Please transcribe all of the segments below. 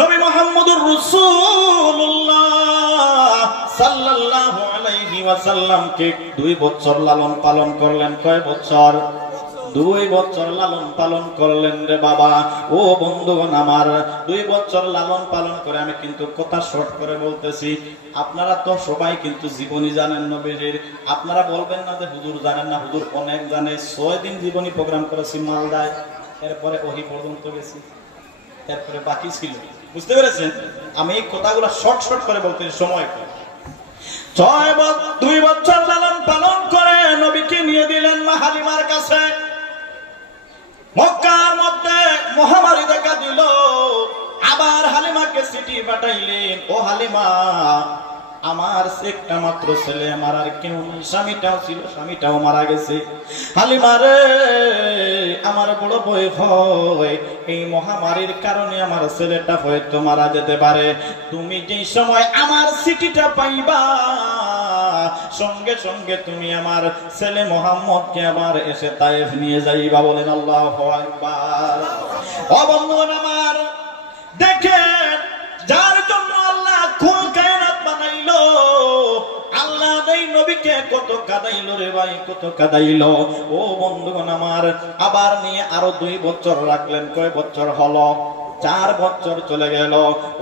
নবী মুহাম্মদুর রাসূলুল্লাহ সাল্লাল্লাহু আলাইহি ওয়াসাল্লামকে 2 বছর লালন পালন করলেন। কয় বছর? 2 বছর লালন পালন করলেন রে বাবা। ও বন্ধুগণ আমার, 2 বছর লালন পালন করে, আমি কিন্তু কথা শর্ট করে বলতেছি, আপনারা তো সবাই কিন্তু জীবনী জানেন নবীজির। আপনারা বলবেন না যে হুজুর জানেন না, হুজুর অনেক জানে। 6 দিন জীবনী প্রোগ্রাম করেছি মালদায়, এরপরে ওহি পর্যন্ত গেছি, এরপরে বাকি ছিল। বুঝতে পেরেছেন? আমি এই কথাগুলো শর্ট শর্ট করে বলতেছি, সময় কম। 2 বছর লালন পালন করে নবীকে নিয়ে দিলেন মা হালিমার কাছে। মক্কার মধ্যে মহামারী দেখা দিল, আবার হালিমাকে চিঠি পাঠাইলেন, ও হালিমা, আমার একটা মাত্র ছেলে, আমার আর কেউ নেই, স্বামীটাও ছিল, স্বামীটাও মারা গেছে। হালিমা রে, আমার বড় ভয় হয়, এই মহামারীর কারণে আমার ছেলেটা হয়তো মারা যেতে পারে। তুমি যেই সময় আমার চিঠিটা পাইবা, সঙ্গে সঙ্গে তুমি আমার ছেলে মোহাম্মদকে আবার এসে তায়েফ নিয়ে যাইবা। বলেন আল্লাহু আকবার। ও বন্ধুগণ আমার, দেখেন যার জন্য আল্লাহ কুল কায়নাত বানাইলো, আল্লাহ এই নবীকে কত কাঁদাইলো রে ভাই, কত কাঁদাইলো। ও বন্ধুগণ আমার, আবার নিয়ে আরো 2 বছর রাখলেন। কয় বছর হলো? 4 বছর চলে গেল।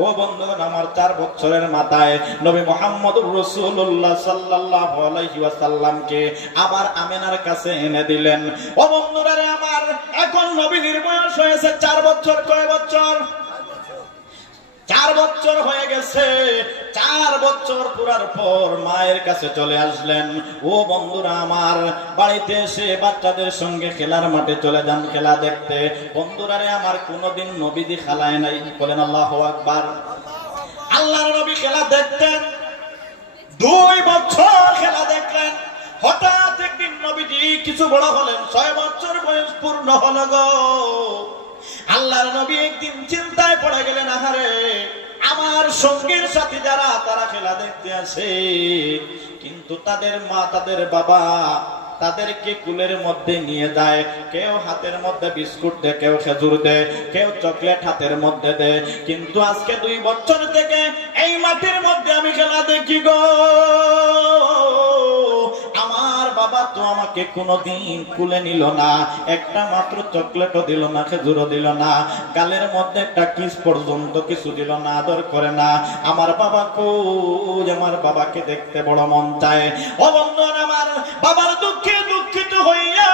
ও বন্ধুগণ আমার, 4 বছরের মাথায় নবী মুহাম্মদুর রাসূলুল্লাহ সাল্লাল্লাহু আলাইহি ওয়াসাল্লামকে আবার আমিনার কাছে এনে দিলেন। ও বন্ধুরা রে আমার, এখন নবীর বয়স হয়েছে 4 বছর। কয় বছর? 4 বছর হয়ে গেছে। 4 বছর পুরার পর মায়ের কাছে চলে আসলেন। ও বন্ধুরা আমার, বাড়িতে এসে বাচ্চাদের সঙ্গে খেলার মাঠে চলে যান খেলা দেখতে। বন্ধুরা রে আমার, কোনদিন নবীজি খেলায় নাই। বলেন আল্লাহু আকবার। আল্লাহর নবী খেলা দেখতেন, 2 বছর খেলা দেখলেন। হঠাৎ একদিন নবীজি কিছু বড় হলেন, 6 বছর বয়স পূর্ণ হলো গো। আল্লাহর নবী একদিন চিন্তায় পড়ে গেলেন, আহারে, আমার সঙ্গীর সাথী যারা, তারা খেলা দেখতে আসে, কিন্তু তাদের মা, তাদের বাবা তাদেরকে কুলের মধ্যে নিয়ে যায়। কেউ হাতের মধ্যে বিস্কুট দেয়, কেউ খেজুর দেয়, কেউ চকলেট হাতের মধ্যে দেয়। কিন্তু আজকে 2 বছর থেকে এই মাঠের মধ্যে আমি খেলা দেখি গো, আমার বাবা তো আমাকে কোনোদিন কুলে নিল না, একটা মাত্র চকলেটও দিল না, খেজুরও দিল না, গালের মধ্যে একটা কিস পর্যন্ত কিছু দিল না, আদর করে না। আমার বাবা কই? আমার বাবাকে দেখতে বড় মন চায়। ও বন্ধুরা আমার, বাবার দুঃখে দুঃখিত হইয়া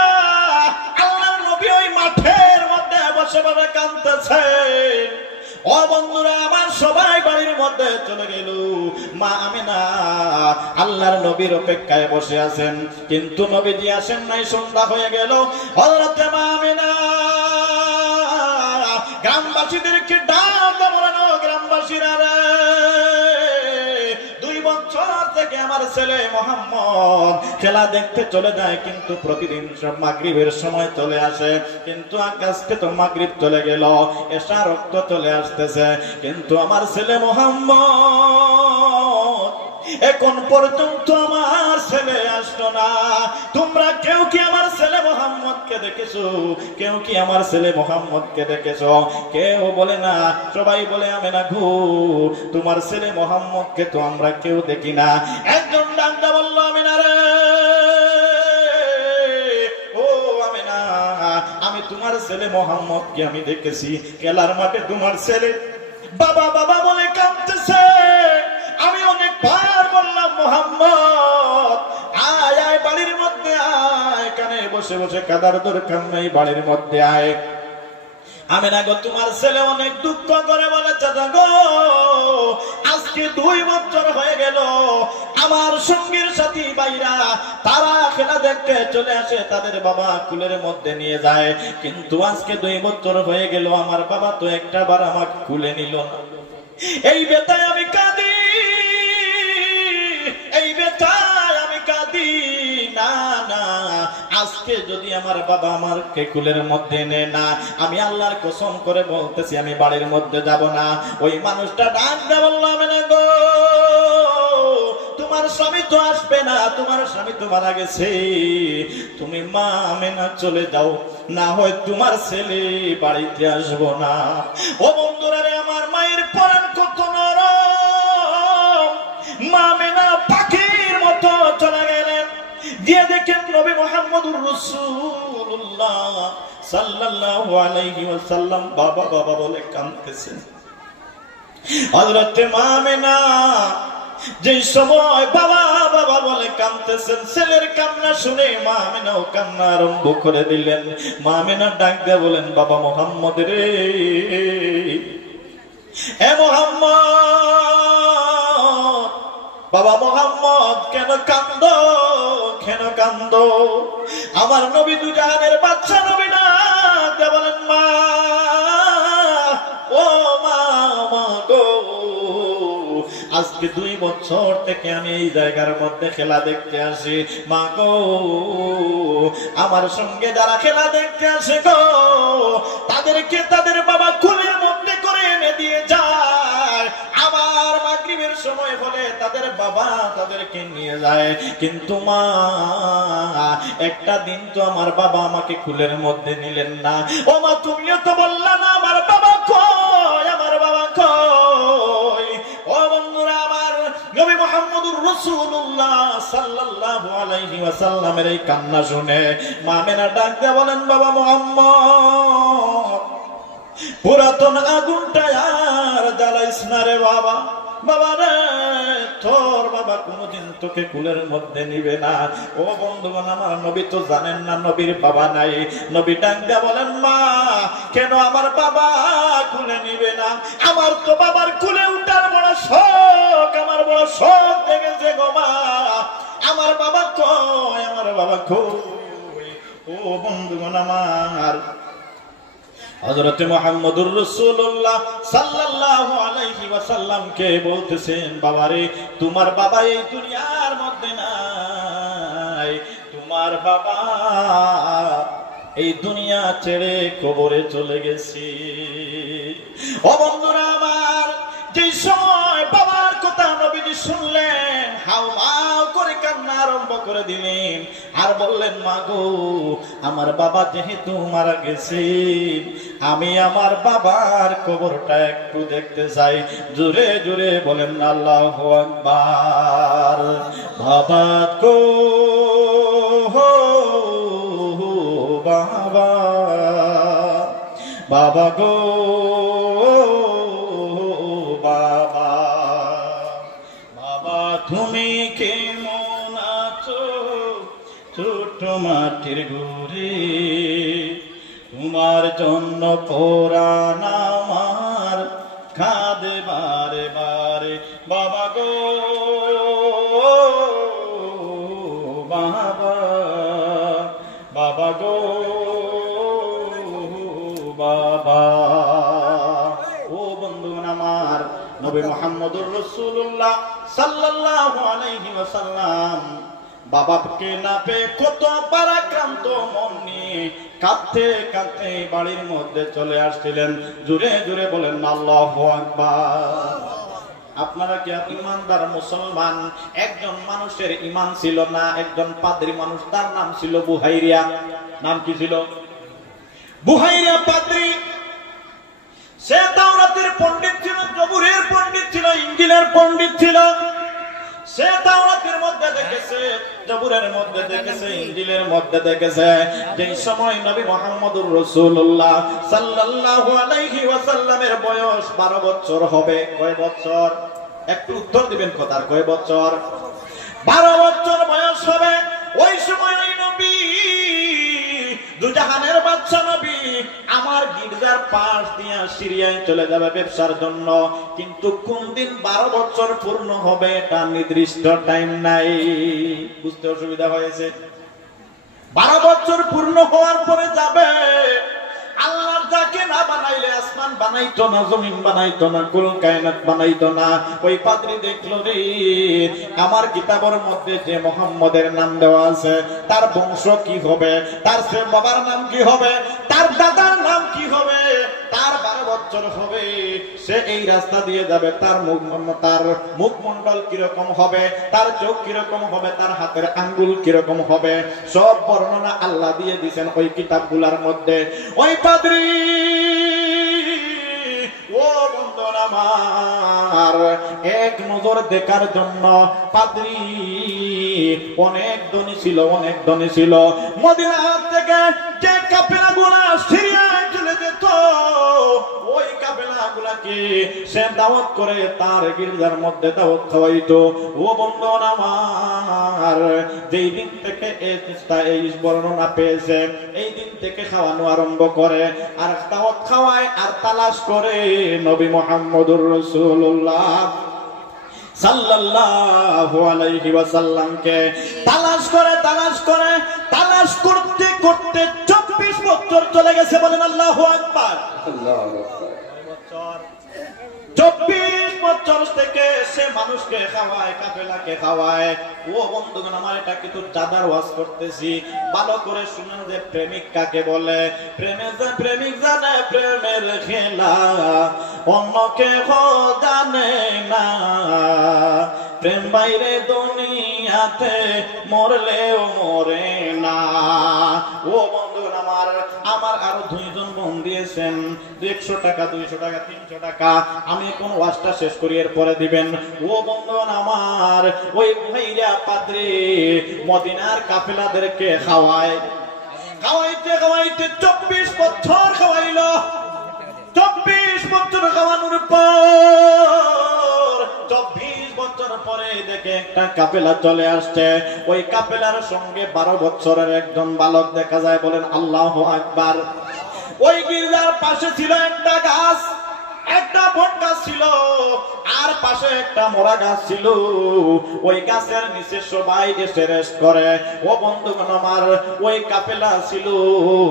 আল্লাহর নবী ওই মাঠের মধ্যে বসে বসে কাঁদতেছে। ও বন্ধুরা আমার, সবাই বাড়ির মধ্যে চলে গেল। মা আমিনা আল্লাহর নবীর অপেক্ষায় বসে আছেন, কিন্তু নবীজি আসেন নাই। সন্ধ্যা হয়ে গেল। হযরত মা আমিনা গ্রামবাসীদেরকে ডাক দেন, গ্রামবাসীরা রে, 2 বছর থেকে আমার ছেলে মোহাম্মদ খেলা দেখতে চলে যায়, কিন্তু প্রতিদিন সব মাগরিবের সময় চলে আসে। কিন্তু আজকে তো মাগরিব চলে গেল, এশা রক্ত চলে আসতেছে, কিন্তু আমার ছেলে মোহাম্মদ এখন পর্যন্ত আমার ছেলে আসলো না। তোমরা কেউ কি আমার ছেলে মোহাম্মদকে দেখেছো? কেউ কি আমার ছেলে মোহাম্মদকে দেখেছো? কেউ বলে না, সবাই বলে আমিনা গো, তোমার ছেলে মোহাম্মদকে তো আমরা কেউ দেখি না। একজন ডাক্তার বলল, আমিনা রে, ও আমিনা, আমি তোমার ছেলে মোহাম্মদকে আমি দেখেছি খেলার মাঠে। তোমার ছেলে বাবা বাবা বলে কাঁদতেছে। আমি অনেক বার বললাম, মোহাম্মদ আয় আয়, বাড়ির মধ্যে আয়, এখানে বসে বসে কাদার দরকার নেই, বাড়ির মধ্যে আয়। আমিনা গো, তোমার ছেলে অনেক দুঃখ করে বলে, চাচা গো, আজকে 2 বছর হয়ে গেল, আমার সঙ্গীর সাথী ভাইরা তারা খেলা দেখতে চলে আসে, তাদের বাবা কুলের মধ্যে নিয়ে যায়, কিন্তু আজকে 2 বছর হয়ে গেল, আমার বাবা তো একটা বার আমাকে কুলে নিল না। এই বেতায় আমি কাঁদি, এই বেতায় আমি কাঁদি। না না, আজকে যদি আমার বাবা আমাকে কুলের মধ্যে নেয় না, আমি আল্লাহর কসম করে বলতেছি, আমি বাড়ির মধ্যে যাব না। ওই মানুষটা ডাক দিয়ে বলল, আমিনা গো, তোমার স্বামী তো আসবে না, তোমার স্বামী তো মারা গেছে, তুমি মা আমিনা চলে যাও, না হয় তোমার ছেলে বাড়িতে আসবো না। ও বন্ধুরা রে আমার, মায়ের নবী মুহাম্মদুর রাসূলুল্লাহ সাল্লাল্লাহু আলাইহি ওয়াসাল্লাম বাবা বাবা বলে কাঁদতেছেন। হযরত আমেনা যে সময় বাবা বাবা বলে কাঁদতেছেন, ছেলের কান্না শুনে মা আমেনাও কান্না আরম্ভ করে দিলেন। মা আমেনা ডাক দিয়ে বলেন, বাবা মুহাম্মদ রে, এ মুহাম্মদ, বাবা মুহাম্মদ কেন কান্দো, কেন কান্দো? আমার নবী দুজাহানের বাদশা নবী ডাক দিয়ে বলেন, মা, ও মা, মা গো, আজকে 2 বছর থেকে আমি এই জায়গার মধ্যে খেলা দেখতে আসি। মা গো, আমার সঙ্গে যারা খেলা দেখতে আসে গো, তাদেরকে তাদের বাবা কুলের মধ্যে করে এনে দিয়ে যায়। আবার মাগরিবের সময় হলে তাদের বাবা তাদেরকে নিয়ে যায়। কিন্তু মা, একটা দিন তো আমার বাবা আমাকে কুলের মধ্যে নিলেন না। ও মা, তুমিও তো বললা না আমার বাবা কই, আমার বাবা কই? ও বন্ধুরা আমার, নবী মুহাম্মদুর রাসূলুল্লাহ সাল্লাল্লাহু আলাইহি ওয়াসাল্লামের এই কান্না শুনে মা আমেনা ডাক দিয়ে বলেন, বাবা মুহাম্মদ, পুরাতন আগুনটা আর জ্বালাইস না রে বাবা। বাবা রে, তোর বাবা কোনদিন তোকে কুলের মধ্যে নিবে না। ও বন্ধুগণ আমার, নবী তো জানেন না নবীর বাবা নাই। নবী ডাক দিয়া বলেন, মা, কেন আমার বাবা কুলে নিবে না? আমার তো বাবার কুলে উঠার বড় শখ, আমার বড় শখ দেখেছে গো মা। আমার বাবা কই, আমার বাবা কই? ও বন্ধুগণ আমার, হযরত মুহাম্মদুর রাসূলুল্লাহ সাল্লাল্লাহু আলাইহি ওয়াসাল্লাম কে বলতেছেন, বাবারে, তোমার বাবা এই দুনিয়ার মধ্যে নাই, তোমার বাবা এই দুনিয়া ছেড়ে কবরে চলে গেছে। ও বন্ধুরা আমার, যে সময় বাবার কথা নবীজি শুনলেন, হাউমাউ করে কান্না আরম্ভ করে দিলেন আর বললেন, মা গো, আমার বাবা যেহেতু মারা গেছে, আমি আমার বাবার কবরটা একটু দেখতে চাই। জোরে জোরে বলেন আল্লাহু আকবার। বাবা গো, বাবা, বাবা গো, বাবা, বাবা তুমি কেমন আছো ছোট মাটির ঘরে? তোমার জন্য পরাণ আমার কাঁদে বারে বারে। বাবা গো, বাবা, বাবা গো, বাবা। ও বন্ধুগণ আমার, নবী মুহাম্মদুর রাসূলুল্লাহ সাল্লাল্লাহু আলাইহি ওয়াসাল্লাম বাবাকে না পেয়ে কত পরাক্রান্ত মন নিয়ে কাঁদতে কাঁদতে বাড়ির মধ্যে চলে আসছিলেন। জোরে জোরে বলেন আল্লাহু আকবার। আপনারা কি ইমানদার মুসলমান? একজন মানুষের ইমান ছিল না, একজন পাদ্রী মানুষ, তার নাম ছিল বুহাইরিয়া। নাম কি ছিল? বুহাইরিয়া পাদ্রী। সে তাওরাতের পণ্ডিত ছিল, জবুরের পণ্ডিত ছিল, ইঞ্জিলের পণ্ডিত ছিল। সে তাওরাতের মধ্যে দেখেছে, জবুরের মধ্যে দেখেছে, ইঞ্জিলের মধ্যে দেখেছে যে সময় নবী মুহাম্মদুর রাসূলুল্লাহ সাল্লাল্লাহু আলাইহি ওয়াসাল্লামের বয়স 12 বছর হবে। কয় বছর? একটু উত্তর দিবেন কথার, কয় বছর? 12 বছর বয়স হবে। ওই সময় ওই নবী, দুজাহানের বাদশা নবী, আমার গির্জার পাশ দিয়ে সিরিয়ায় চলে যাবে ব্যবসার জন্য। কিন্তু কোন দিন 12 বছর পূর্ণ হবে এটা নির্দিষ্ট টাইম নাই। বুঝতে অসুবিধা হয়েছে? 12 বছর পূর্ণ হওয়ার পরে যাবে। আল্লাহর যাকে না বানাইলে আসমান বানাইতো না, জমিন বানাইতো না, কুল কায়নাত বানাইতো না। ওই পাদ্রী দেখলো রে, আমার কিতাবের মধ্যে যে মুহাম্মদের নাম দেওয়া আছে, তার বংশ কি হবে, তার সে বাবার নাম কি হবে, তার দাদার নাম কি হবে, তার 12 বছর হবে, সে এই রাস্তা দিয়ে যাবে, তার মুখমণ্ডল কিরকম হবে, তার চোখ কিরকম হবে, তার হাতের আঙ্গুল কিরকম হবে, সব বর্ণনা আল্লাহ দিয়ে দিয়েছেন ওই কিতাবগুলোর মধ্যে। ওই পাদ্রী, ও বন্ধুরা আমার, এক নজর দেখার জন্য পাদ্রী অনেক ধনী ছিল, অনেক ধনী ছিল। মদিনা থেকে যে কাফেলাগুলো সিরিয়ায় চলে যেত ওই কাফেলাগুলোকে সে দাওয়াত করে তার গির্জার মধ্যে দাওয়াত খাওয়াইতো। ও বন্ধুগণ আমার, যেই দিন থেকে এই বর্ণনা পেয়েছে এই দিন থেকে খাওয়ানো আরম্ভ করে আর দাওয়াত খাওয়ায় আর তালাশ করে নবী মুহাম্মদুর রাসূলুল্লাহ সাল্লাল্লাহু আলাইহি ওয়াসাল্লামকে তালাশ করতে করতে 24 বছর চলে গেছে। বলেন আল্লাহু আকবার। 24 বছর থেকে সে মানুষকে খাওয়ায়, কাফেলাকে খাওয়ায়। ও বন্ধুগণ আমার, এটা কিন্তু জাদার ওয়াজ করতেছি, ভালো করে শুনুন যে প্রেমিক কাকে বলে। প্রেমিক জানে প্রেমের খেলা, অন্য কেহ জানে না। প্রেম বাইরে দুনিয়াতে মরলেও মরে না। ও বন্ধুগণ আমার আরো 2 জন বোন দিয়েছেন 100 টাকা, 200 টাকা, 300 টাকা। আমি কোন ওয়াজটা শেষ করি এর পরে দিবেন। ও বন্ধুগণ আমার, ওই ভাইরা পাদ্রী মদিনার কাফেলাদেরকে খাওয়াইতে 24 বছর খাওয়াইলো। 24 বছর খাওয়ানোর পর 24 বছর পরে দেখে একটা কাফেলা চলে আসছে। ওই কাফেলার সঙ্গে 12 বছরের একজন বালক দেখা যায়। বলেন আল্লাহু আকবার। ওই গির্জার পাশে ছিল একটা গাছ, একটা বট গাছ ছিল, আর পাশে একটা মরা গাছ ছিল। ওই গাছের নিচে সবাই এসে রেস্ট করে। ও বন্ধুগণ আমার, ওই কাফেলা ছিল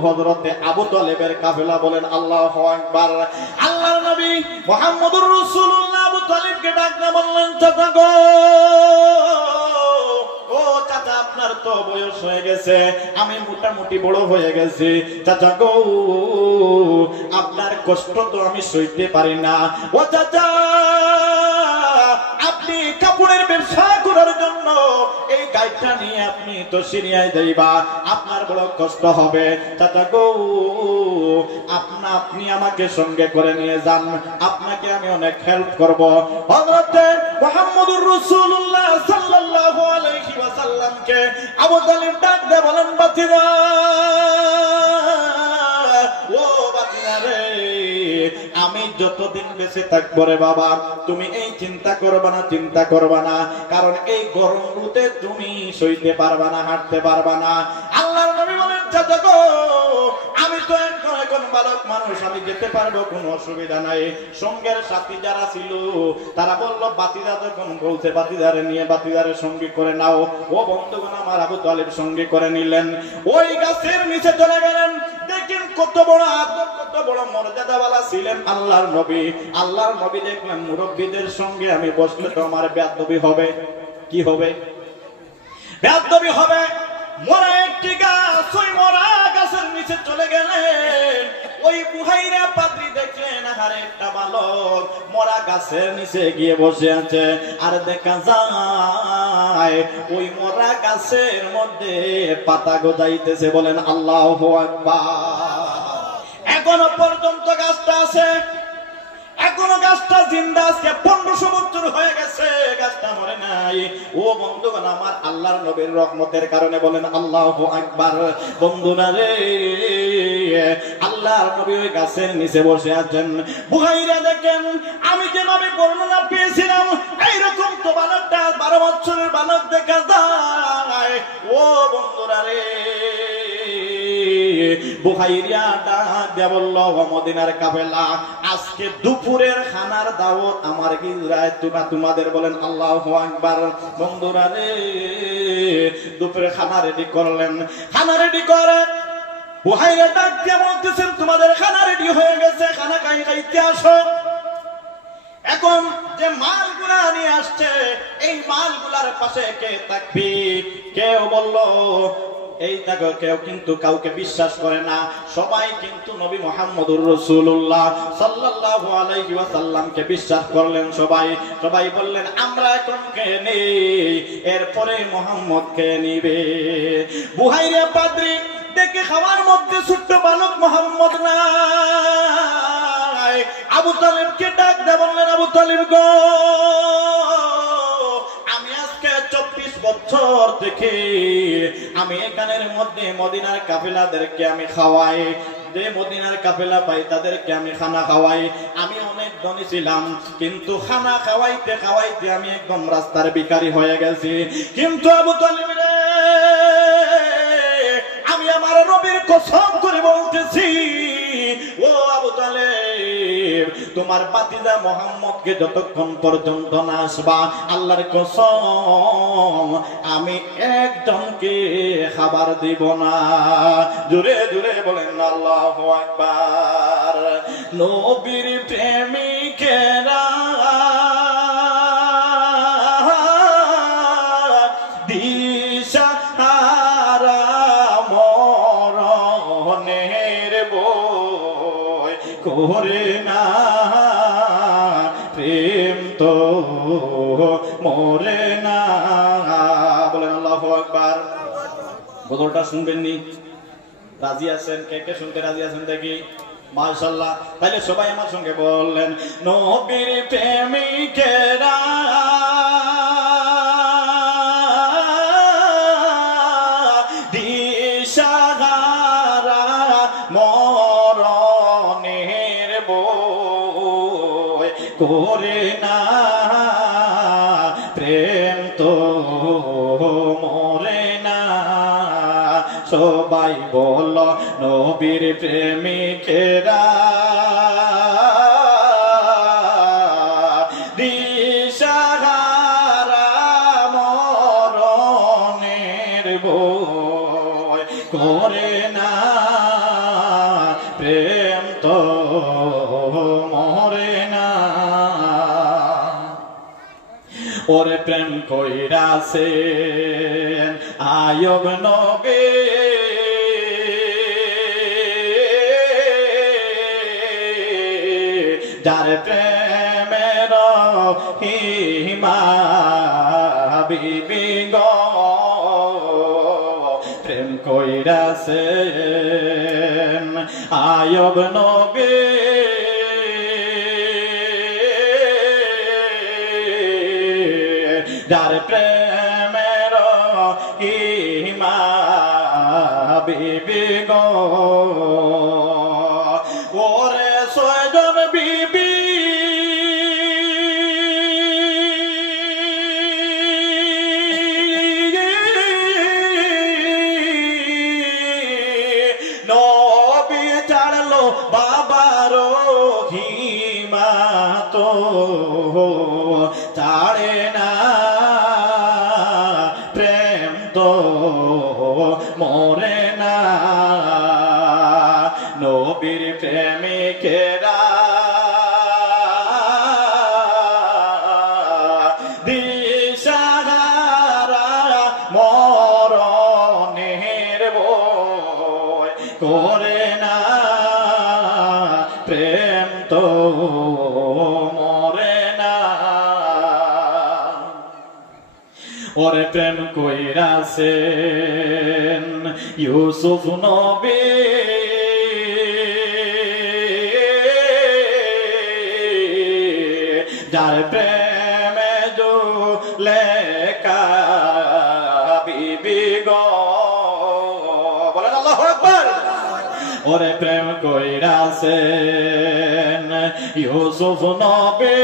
হযরতে আবু তালেবের কাফেলা। বলেন আল্লাহু আকবার। আল্লাহর নবী মুহাম্মদুর রাসূলুল্লাহ আবু তালেবকে ডাকতে বললেন, চাচা গো, ও চাচা আপনার তো বয়স হয়ে গেছে, আমি মোটামুটি বড় হয়ে গেছি। চাচা গো, আপনার কষ্ট তো আমি সইতে পারি না। ও চাচা, আপনি কাপড়ের ব্যবসা করার জন্য এই গাইটা নিয়ে আপনি তো সিরিয়ায় যাইবা, আপনার বড় কষ্ট হবে। চাচা গো, আপনি আমাকে সঙ্গে করে নিয়ে যান, আপনাকে আমি অনেক হেল্প করব। হযরতে মুহাম্মদুর রাসূলুল্লাহ সাল্লাল্লাহু আলাইহি ওয়াসাল্লামকে আবু তালেব ডাক দিয়ে বলেন, বাতিরা, ও বাতিরা রে, আমি যতদিন বেঁচে থাকবো রে বাবা, তুমি এই চিন্তা করবা না, কারণ এই গরম রোদে তুমি সইতে পারবা না, হাঁটতে পারবা না। আল্লাহর নবী বলেন, চাচা গো, আমি তো এখন বালক মানুষ, আমি যেতে পারবো, কোনো অসুবিধা নাই। সঙ্গের সাথী যারা ছিল তারা বলল, বাতিদা যখন বলছে বাতিদারে নিয়ে বাতিদারের সঙ্গী করে নাও। ও বন্ধুগণ আমার, আবু তালেব সঙ্গী করে নিলেন। ওই গাছের নিচে চলে গেলেন। দেখেন কত বড় আদব, কত বড় মর্যাদাওয়ালা ছিলেন আল্লাহর নবী। আল্লাহর নবী দেখলেন মুরব্বীদের সঙ্গে আমি বসলে তো আমার বেয়াদবি হবে। কি হবে? বেয়াদবি হবে। মরা একটি গাছ, ওই মরা গাছের নিচে চলে গেলেন। ওই বুহাইরা পাদ্রী দেখলেন আরে একটা বালক মরা গাছের নিচে গিয়ে বসে আছে, আর দেখা যায় ওই মরা গাছের মধ্যে পাতা গজাইতেছে। বলেন আল্লাহু আকবার। এখনো পর্যন্ত গাছটা আছে, এখনো গাছটা জিন্দা। আজকে 1500 বছর হয়ে গেছে, গাছটা মরে নাই। ও বন্ধুগণ আমার, আল্লাহর নবীর রহমতের কারণে। বলেন আল্লাহু আকবার। বন্ধুরা রে, আল্লাহর নবী ওই গাছের নিচে বসে আছেন। বুহাইরা দেখেন, আমি যেভাবে বর্ণনা পেয়েছিলাম এইরকম তো বালকটা 12 বছরের বালক দেখা যায়। ও বন্ধুরা রে, বুহাইরা ডাক দিয়ে বলল, মদিনার কাফেলা, আজকে দুপুরের খানার দাওয়াত আমার গির্জায় তোমাদের। বলেন আল্লাহু আকবার। বন্ধুরা রে, দুপুরের খানা রেডি করলেন। খানা রেডি করে বুহাইরা ডাক দিয়ে বলতেছেন, তোমাদের খানা রেডি হয়ে গেছে, খানা খাইতে আসো। এখন যে মালগুলা নিয়ে আসছে, এই মালগুলার পাশে কে থাকবি? কেউ বলল এই দেখো, কেউ কিন্তু কাউকে বিশ্বাস করে না। সবাই কিন্তু নবী মুহাম্মদুর রাসূলুল্লাহ সাল্লাল্লাহু আলাইহি ওয়াসাল্লামকে বিশ্বাস করলেন। সবাই বললেন, আমরা এখন কে নেই, এরপরে মুহাম্মদ কে নিবে। বুহাইরা পাদ্রী দেখে খাওয়ার মধ্যে ছোট্ট বালক মুহাম্মদ নাই। আবু তালেবকে ডাক দিয়ে বললেন, আবু তালেব গো, বছর থেকে আমি এখানের মধ্যে মদিনার কাফেলাদেরকে আমি খাওয়াই, যে মদিনার কাফেলা পাই তাদেরকে আমি খানা খাওয়াই। আমি অনেক ধনী ছিলাম, কিন্তু খানা খাওয়াইতে খাওয়াইতে আমি একদম রাস্তার ভিখারি হয়ে গেছি। কিন্তু আবু তালিব রে, আমি আমার নবীর কসম করে বলতেছি, ও আবু তালেব, তোমার ভাতিজা মুহাম্মদকে যতক্ষণ পর্যন্ত না আসবা, আল্লাহর কসম আমি একজনকে খাবার দিব না। জোরে জোরে বলেন আল্লাহু আকবার। নবীর প্রেমিকেরা দিশাহারা মরণের বই করে না, প্রেম তো মরে না। বলেন আল্লাহু আকবার। গজলটা শুনবেন নি? রাজি আছেন? কে কে শুনতে রাজি আছেন দেখি? মাশাআল্লাহ। তাহলে সবাই আমার সঙ্গে বললেন, নবীর প্রেমিকেরা দিশাহারা মরণের বই করে না, প্রেম তো মরে না। সবাই বল, নবীর প্রেমিকেরা দিশাহারা মরণের বই করে না, প্রেম তো মরে না। ওরে প্রেম কইরাছেন আয়ব নবী, যার প্রেমের হিমা বিবি গো, প্রেম কইরাছেন আয়ব নবী, যার প্রেমের হিমা বিবি গো। ওরে ছয়জন বিবি নবী ছাড়লো বাবার হিমা তো ছাড়ে না, প্রেম তো মরে না। নবীর প্রেমিকেরা দিশাহারা মরণের বই করে না, প্রেম তো মরে না। ওরে প্রেম কইরাছেন ইউসুফ নবী, যার প্রেমে জুলেখা বিবি গো। বলেন আল্লাহু আকবার। ওরে প্রেম কইরাছেন ইউসুফ নবী,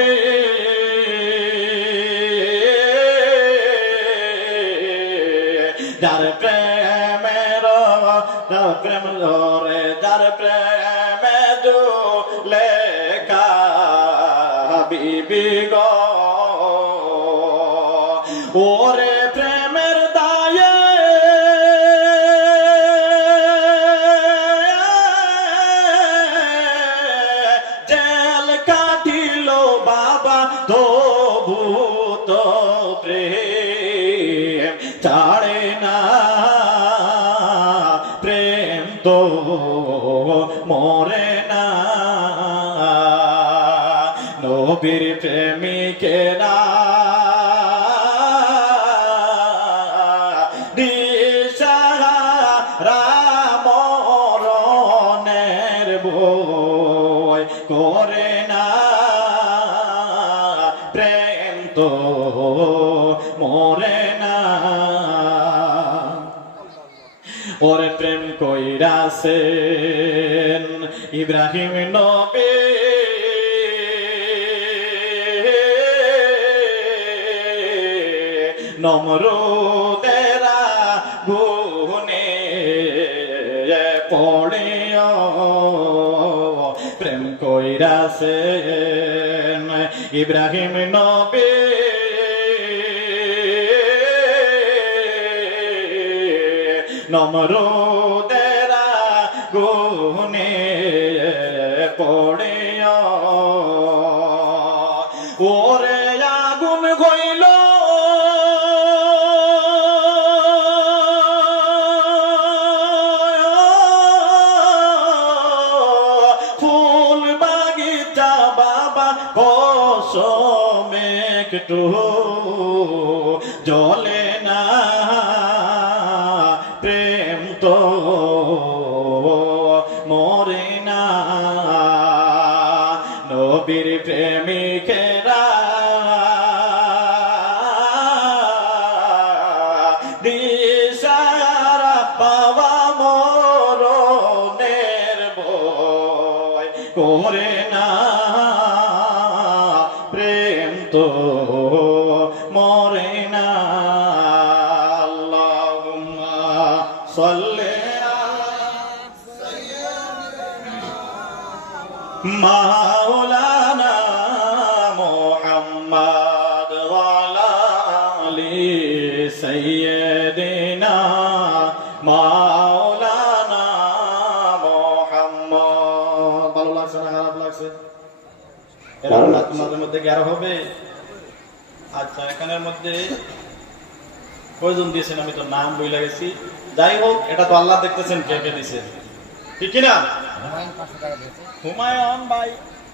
যার প্রেমের প্রেম ধরে, যার প্রেমে জুলেখা বিবি গো। ওরে প্রেমের দায়ে জেল কাটিল বাবা, তবু তো প্রেম ছাড়ে না, প্রেম তো মরে না। নবীর প্রেমিকেরা দিশাহারা মরণের বই করে না, প্রেম তো মরে না। ওরে প্রেম কইরাছেন ইব্রাহিম নবী নমরুদেরা গুনে পড়ে প্রেম কইরাছেন ইব্রাহিম নবী নমরুদেরা গুনে পড়ে ওরে আগুন গইল ফুল বাগিচা বাবা কসমে একটু জলে না প্রেম তো মরে না নবীর প্রেমিকেরা দিশারা পাওয়া মরণের ভয় করে না প্রেম তো মরে না আল্লাহুম্মা সাল্লি মাওলানা মুহাম্মদ ওয়া আলা আলি সাইয়্যিদিনা মাওলানা মুহাম্মদ। ভালো লাগছে না খারাপ লাগছে? এরকম আপনাদের মধ্যে কি আর হবে? আচ্ছা, এখানের মধ্যে কয়জন দিয়েছেন আমি তো নাম বইলা গেছি। যাই হোক, এটা তো আল্লাহ দেখতেছেন কে কে দিয়েছে, ঠিক কিনা? হুমায়ুন ভাই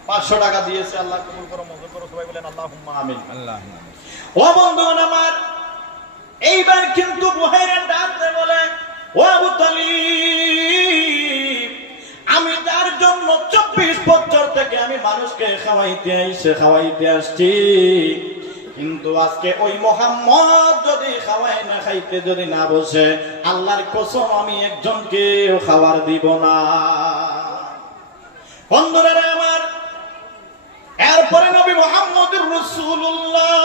500 টাকা দিয়েছে। আল্লাহ কবুল করো, মঞ্জুর করো, সবাই বলেন আল্লাহুম্মা আমিন। ও বন্ধুগণ আমার, এইবার কিন্তু বুহাইরের ডাকতে বলে, ও আবু তালিব, আমি তার জন্য 24 বছর থেকে আমি মানুষকে খাওয়াইতে আসছি, কিন্তু আজকে ওই মুহাম্মদ যদি খাওয়াই না খাইতে যদি না বসে, আল্লাহর কসম আমি একজনকে খাবার দিব না। বন্ধুরা আমার, এরপরে নবী মুহাম্মদুর রাসূলুল্লাহ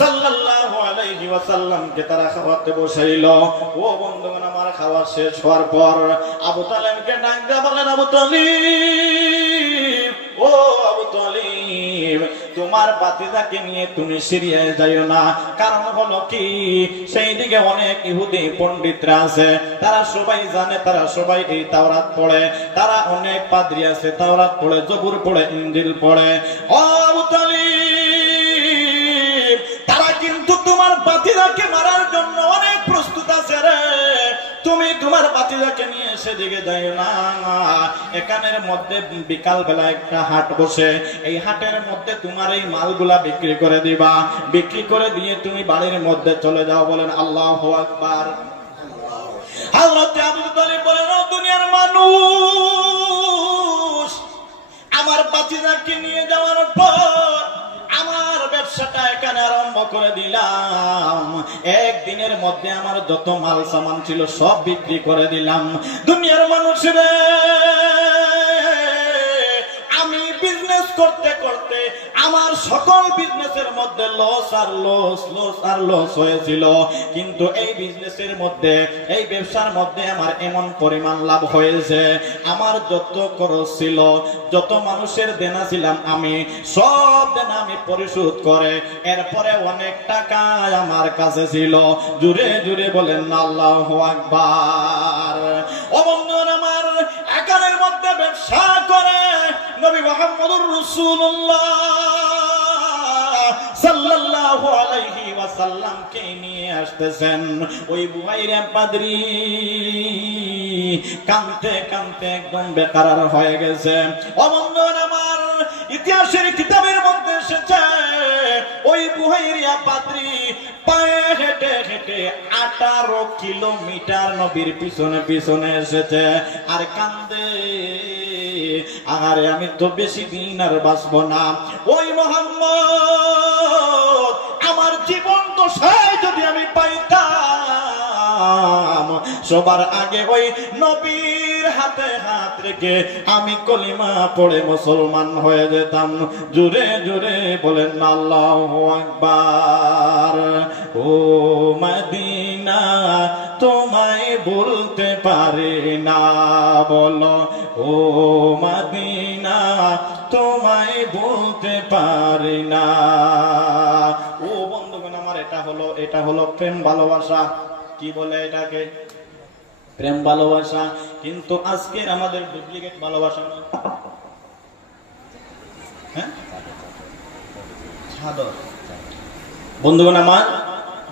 সাল্লাল্লাহু আলাইহি ওয়াসাল্লামকে তারা খাওয়াতে বসাইল। ও বন্ধুগণ আমার, খাওয়া শেষ হওয়ার পর আবু তালেবকে ডাক দিয়ে বলেন, আবু তালিব, ও আবু তালিব, তোমার বাতিজাকে নিয়ে তুমি সিরিয়ায় যাইও না। কারণ হলো কি, সেই দিকে অনেক ইহুদি পণ্ডিতরা আছে, তারা সবাই জানে, তারা সবাই এই তাওরাত পড়ে, তারা অনেক পাদ্রী আছে, তাওরাত পড়ে, জবুর পড়ে, ইনজিল পড়ে। ও আবু তালিব, তারা কিন্তু তোমার বাতিজাকে মারার জন্য অনেক প্রস্তুত আছে রে। তুমি তোমার বাতিজাকে নিয়ে সেদিকে যাইও না। এখানের মধ্যে বিকাল বেলা একটা হাট বসে, এই হাটের মধ্যে তোমার এই মালগুলা বিক্রি করে দিবা, বিক্রি করে দিয়ে তুমি বাড়ির মধ্যে চলে যাও। বলেন আল্লাহু আকবার। হযরত আবু তালিব বলেন, ও দুনিয়ার মানুষ, আমার বাতিজাকে নিয়ে যাওয়ার পর আমার ব্যবসাটা এখানে আরম্ভ করে দিলাম। একদিনের মধ্যে আমার যত মাল সামান ছিল সব বিক্রি করে দিলাম। দুনিয়ার মানুষরা, আমি বিজনেস করতে করতে আমার সকল বিজনেসের মধ্যে লস আর লস, লস আর লস হয়েছিল, কিন্তু এই বিজনেসের মধ্যে, এই ব্যবসার মধ্যে আমার এমন পরিমাণ লাভ হয়েছে, আমার যত খরচ ছিল, যত মানুষের দেনা ছিলাম, আমি সব দেনা আমি পরিশোধ করে এরপরে অনেক টাকা আমার কাছে ছিল। জুড়ে জুড়ে বলেন আল্লাহু আকবার। ও বন্ধুরা আমার, একানের মধ্যে ব্যবসা করে নবী মুহাম্মদুর রাসূলুল্লাহ সাল্লাল্লাহু আলাইহি ওয়াসাল্লামকে নিয়ে আসতেছেন। ওই বুহাইরা পাদ্রী কাঁদতে কাঁদতে একদম বেকারার হয়ে গেছে। ও বন্ধুরা আমার, ইতিহাসের কিতাবের মধ্যে এসেছে, ওই বুহাইরা পাদ্রী পায়ে হেঁটে হেঁটে 18 কিলোমিটার নবীর পিছনে পিছনে এসেছে আর কান্দে, আরে আমি তো বেশি দিন আর বাঁচবো না। ওই মুহাম্মদ, আমার জীবন তো শেষ যদি আমি পাইতাম, সবার আগে ওই নবীর হাতে হাত রেখে আমি কলিমা পড়ে মুসলমান হয়ে যেতাম। জোরে জোরে বলেন আল্লাহু আকবার। ও মদিনা তোমায় বলতে পারি না, বলো ও মদিনা তোমায় বলতে পারি না। ও বন্ধুগণ আমার, এটা হলো প্রেম ভালোবাসা। কি বলে এটাকে? প্রেম ভালোবাসা। কিন্তু আজকে আমাদের ডুপ্লিকেট ভালোবাসা। হ্যাঁ, বন্ধুগণ আমার,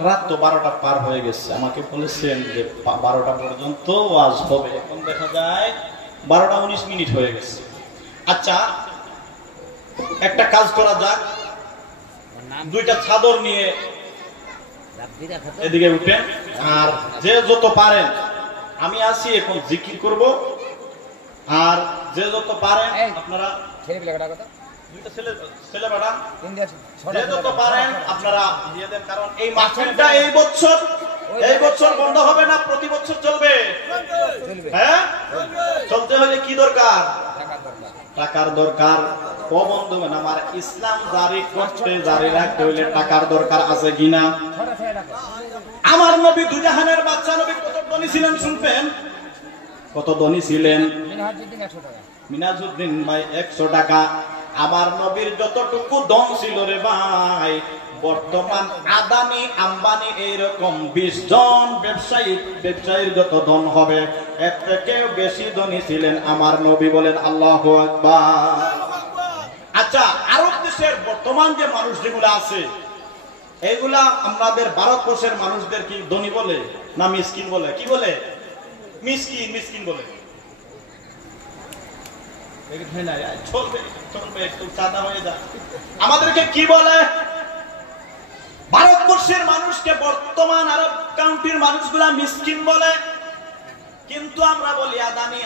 রাত তো 12টা পার হয়ে গেছে। আমাকে বলেছেন যে 12টা পর্যন্ত ওয়াজ হবে, এখন দেখা যায় 12টা 19 মিনিট হয়ে গেছে। আচ্ছা, একটা কাজ করা যাক, দুইটা চাদর নিয়ে এদিকে উঠেন, আর যে যত পারেন, আমি আসি এখন জিকির করব, আর যে যত পারেন আপনারা দুইটা ছেলে বেটা যে যত পারেন আপনারা দিয়ে দেন, কারণ এই মাহফিলটা এই বছর বন্ধ হবে না, প্রতি বছর চলবে। হ্যাঁ, চলতে হলে কি দরকার? টাকার দরকার। ও বন্ধুগণ আমার, ইসলাম জারি রাখতে হলে টাকার দরকার আছে কিনা? আমার নবী দুজাহানের বাদশা নবী কত ধনী ছিলেন শুনবেন। কত ধনী ছিলেন? মিনাজউদ্দিন ভাই 100 টাকা। আমার নবীর যতটুকু ধন ছিল রে ভাই, বর্তমান আদানি আম্বানি এইরকম 20 জন ব্যবসায়ীর যত ধন হবে, এর থেকে বেশি ধনী ছিলেন আমার নবী। বলেন আল্লাহু আকবার। আচ্ছা, আরব দেশের বর্তমান যে মানুষ যেগুলো আছে, এইগুলা আমাদের ভারতবর্ষের মানুষদের কি ধনী বলে না মিসকিন বলে? কি বলে? মিসকিন বলে। আমাদেরকে কি বলে? ভারতবর্ষের মানুষকে বর্তমান আরব কান্ট্রির মানুষগুলা মিসকিন বলে, কিন্তু আমরা বলি আদানি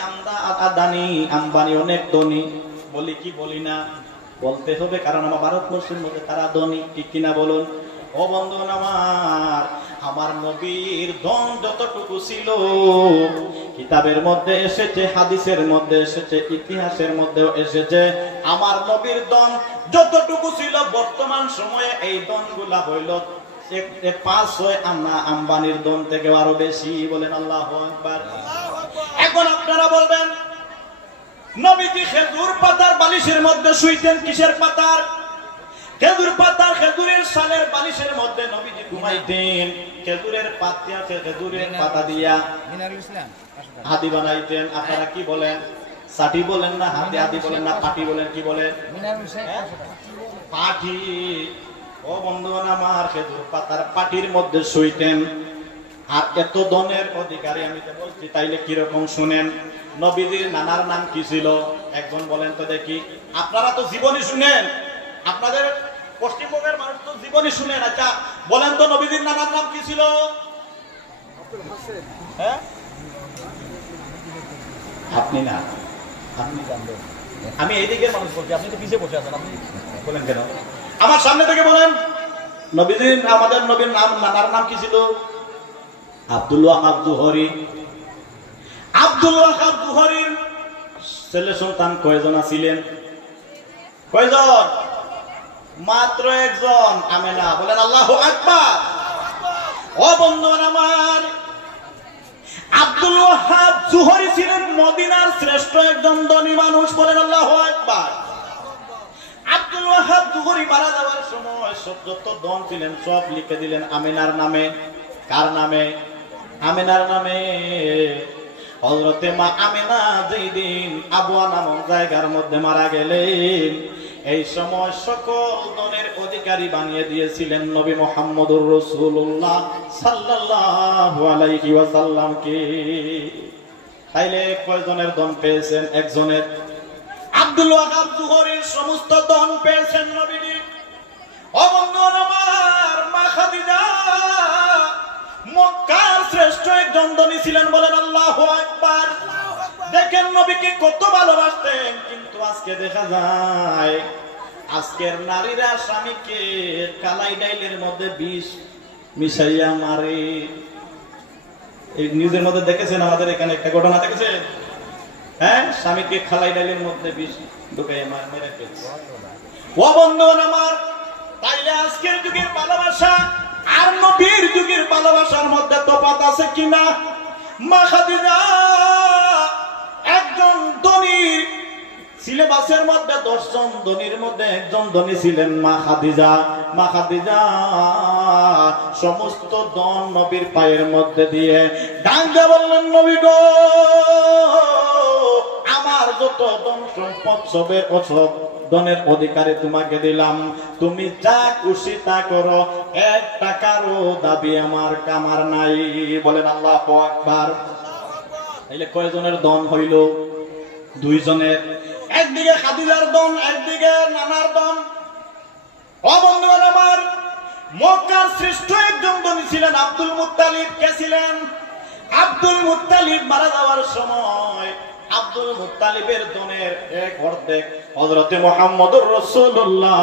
আম্বানি অনেক ধনী। বলি কি বলি না? বলতে হবে, কারণ আমার ভারতবর্ষের মধ্যে তারা ধনী। ঠিক কিনা বলুন? ও বন্ধুগণ আমার নবীর ধন যতটুকু ছিল, কিতাবের মধ্যে এসেছে, হাদিসের মধ্যে এসেছে, ইতিহাসের মধ্যেও এসেছে, আমার নবীর ধন যতটুকু ছিল বর্তমান সময়ে এই ধনগুলা হইল 5-6 আম্বানির ধন থেকে আরো বেশি। বলেন আল্লাহু আকবার। এখন আপনারা বলবেন, নবীজি খেজুর পাতার বালিশের মধ্যে শুইতেন। কিসের পাতার? খেজুর পাতার, খেজুরের সালের বালিশের মধ্যে নবীজি ঘুমাইতেন। খেজুরের পাতা দিয়া হাতি বানাইতেন। আপনারা কি বলেন? সাটি বলেন না হাতি বলেন না পাটি বলেন? কি বলেন? পাটি। ও বন্ধুগণ আমার, খেজুর পাতার পাটির মধ্যে শুইতেন। আর এত ধনের অধিকারী আমি তো বলছি, তাইলে কিরকম শুনেন। নবীজির নানার নাম কি ছিল? একজন বলেন তো দেখি। আপনারা তো জীবনী শুনেন, আপনাদের পশ্চিমবঙ্গের মানুষ তো জীবনী শুনেন। আচ্ছা বলেন তো, নবীজির নানার নাম কি ছিল? হ্যাঁ, আপনি না, আপনি জানবেন। আমি এইদিকে মানুষ বলছি, আপনি তো পিছিয়ে বসে আছেন, আপনি বলেন কেন? আমার সামনে থেকে বলেন, নবীজির, আমাদের নবীর নাম, নানার নাম কি ছিল? আব্দুল ওয়াহাব জুহরি। আব্দুল ওয়াহাব জুহরির ছেলে সন্তান কয়জন ছিলেন? কয়জন? মাত্র একজন, আমেনা। বলেন আল্লাহু আকবার। ও বন্ধুগণ আমার, আব্দুল ওয়াহাব জুহরি ছিলেন মদিনার শ্রেষ্ঠ একজন ধনী মানুষ। বলেন আল্লাহু আকবার। আব্দুল ওয়াহাব জুহরি মারা যাওয়ার সময় সব যত ধন ছিলেন সব লিখে দিলেন আমেনার নামে। কার নামে? আমেনার নামে। হযরতে মা আমেনা যেই দিন আবওয়া নামক জায়গার মধ্যে মারা গেলেন, এই সময় সকল ধনের অধিকারী বানিয়ে দিয়েছিলেন নবী মুহাম্মদুর রাসূলুল্লাহ সাল্লাল্লাহু আলাইহি ওয়াসাল্লামকে। তাইলে কয়জনের ধন পেয়েছেন? একজনের। আব্দুল ওয়াহাব জুহরির সমস্ত ধন পেয়েছেন নবীজি। ও বন্ধুগণ আমার, মা খাদিজা মক্কার শ্রেষ্ঠ একজন ধনী ছিলেন। বলেন আল্লাহু আকবার। দেখেন নবীকে কত ভালোবাসতেন, কিন্তু আজকে দেখা যায় আজকের নারীরা স্বামীকে কালাই ডাইলের মধ্যে বিষ মিশাইয়া মারে। এই নিউজের মধ্যে দেখেছেন আমাদের এখানে একটা ঘটনা দেখেছেন, হ্যাঁ, স্বামীকে খালাই ডালের মধ্যে বিষ ঢুকাইয়ে মেরে ফেলছে। ও বন্ধুগণ আমার, তাইলে আজকের যুগের ভালোবাসা আর নবীর যুগের ভালোবাসার মধ্যে তফাৎ আছে কিনা? মা খাদিজা একজন ধনী সিলেবাসের মধ্যে 10 জন ধনীর মধ্যে একজন ধনী ছিলেন মা খাদিজা। মা খাদিজা সমস্ত ধন নবীর পায়ের মধ্যে দিয়ে ডাঙ্গা বললেন, নবী গো, আমার যত ধন সম্পদ সবের অসব ধনের অধিকারী তোমাকে দিলাম, তুমি যা খুশি তা করো, 1 টাকারও দাবি আমার কামার নাই। বলেন আল্লাহু আকবার। তাইলে কয়জনের ধন হইল? 2 জনের। একদিকে খাদিজার ধন, একদিকে নানার ধন। ও বন্ধুগণ আমার, মক্কার শ্রেষ্ঠ একজন ধনী ছিলেন আব্দুল মুত্তালিব। কে ছিলেন? আব্দুল মুত্তালিব মারা যাওয়ার সময় আব্দুল মুত্তালিবের ধনের 1/2 হযরতে মুহাম্মদুর রাসূলুল্লাহ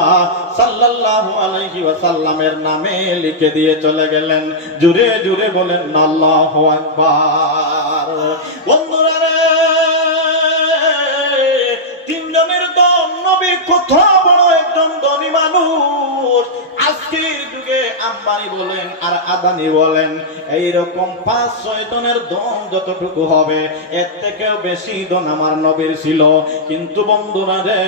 সাল্লাল্লাহু আলাইহি ওয়াসাল্লামের নামে লিখে দিয়ে চলে গেলেন। জোরে জোরে বলেন আল্লাহু আকবার। বন্ধুরা রে, 3 জনের ধন, নবী কত বড় একজন ধনী মানুষ। আজকের যুগে আম্বানি বলেন আর আদানি বলেন, এইরকম 5-6 জনের ধন যতটুকু হবে, এর থেকেও বেশি ধন আমার নবীর ছিল। কিন্তু বন্ধুরা রে,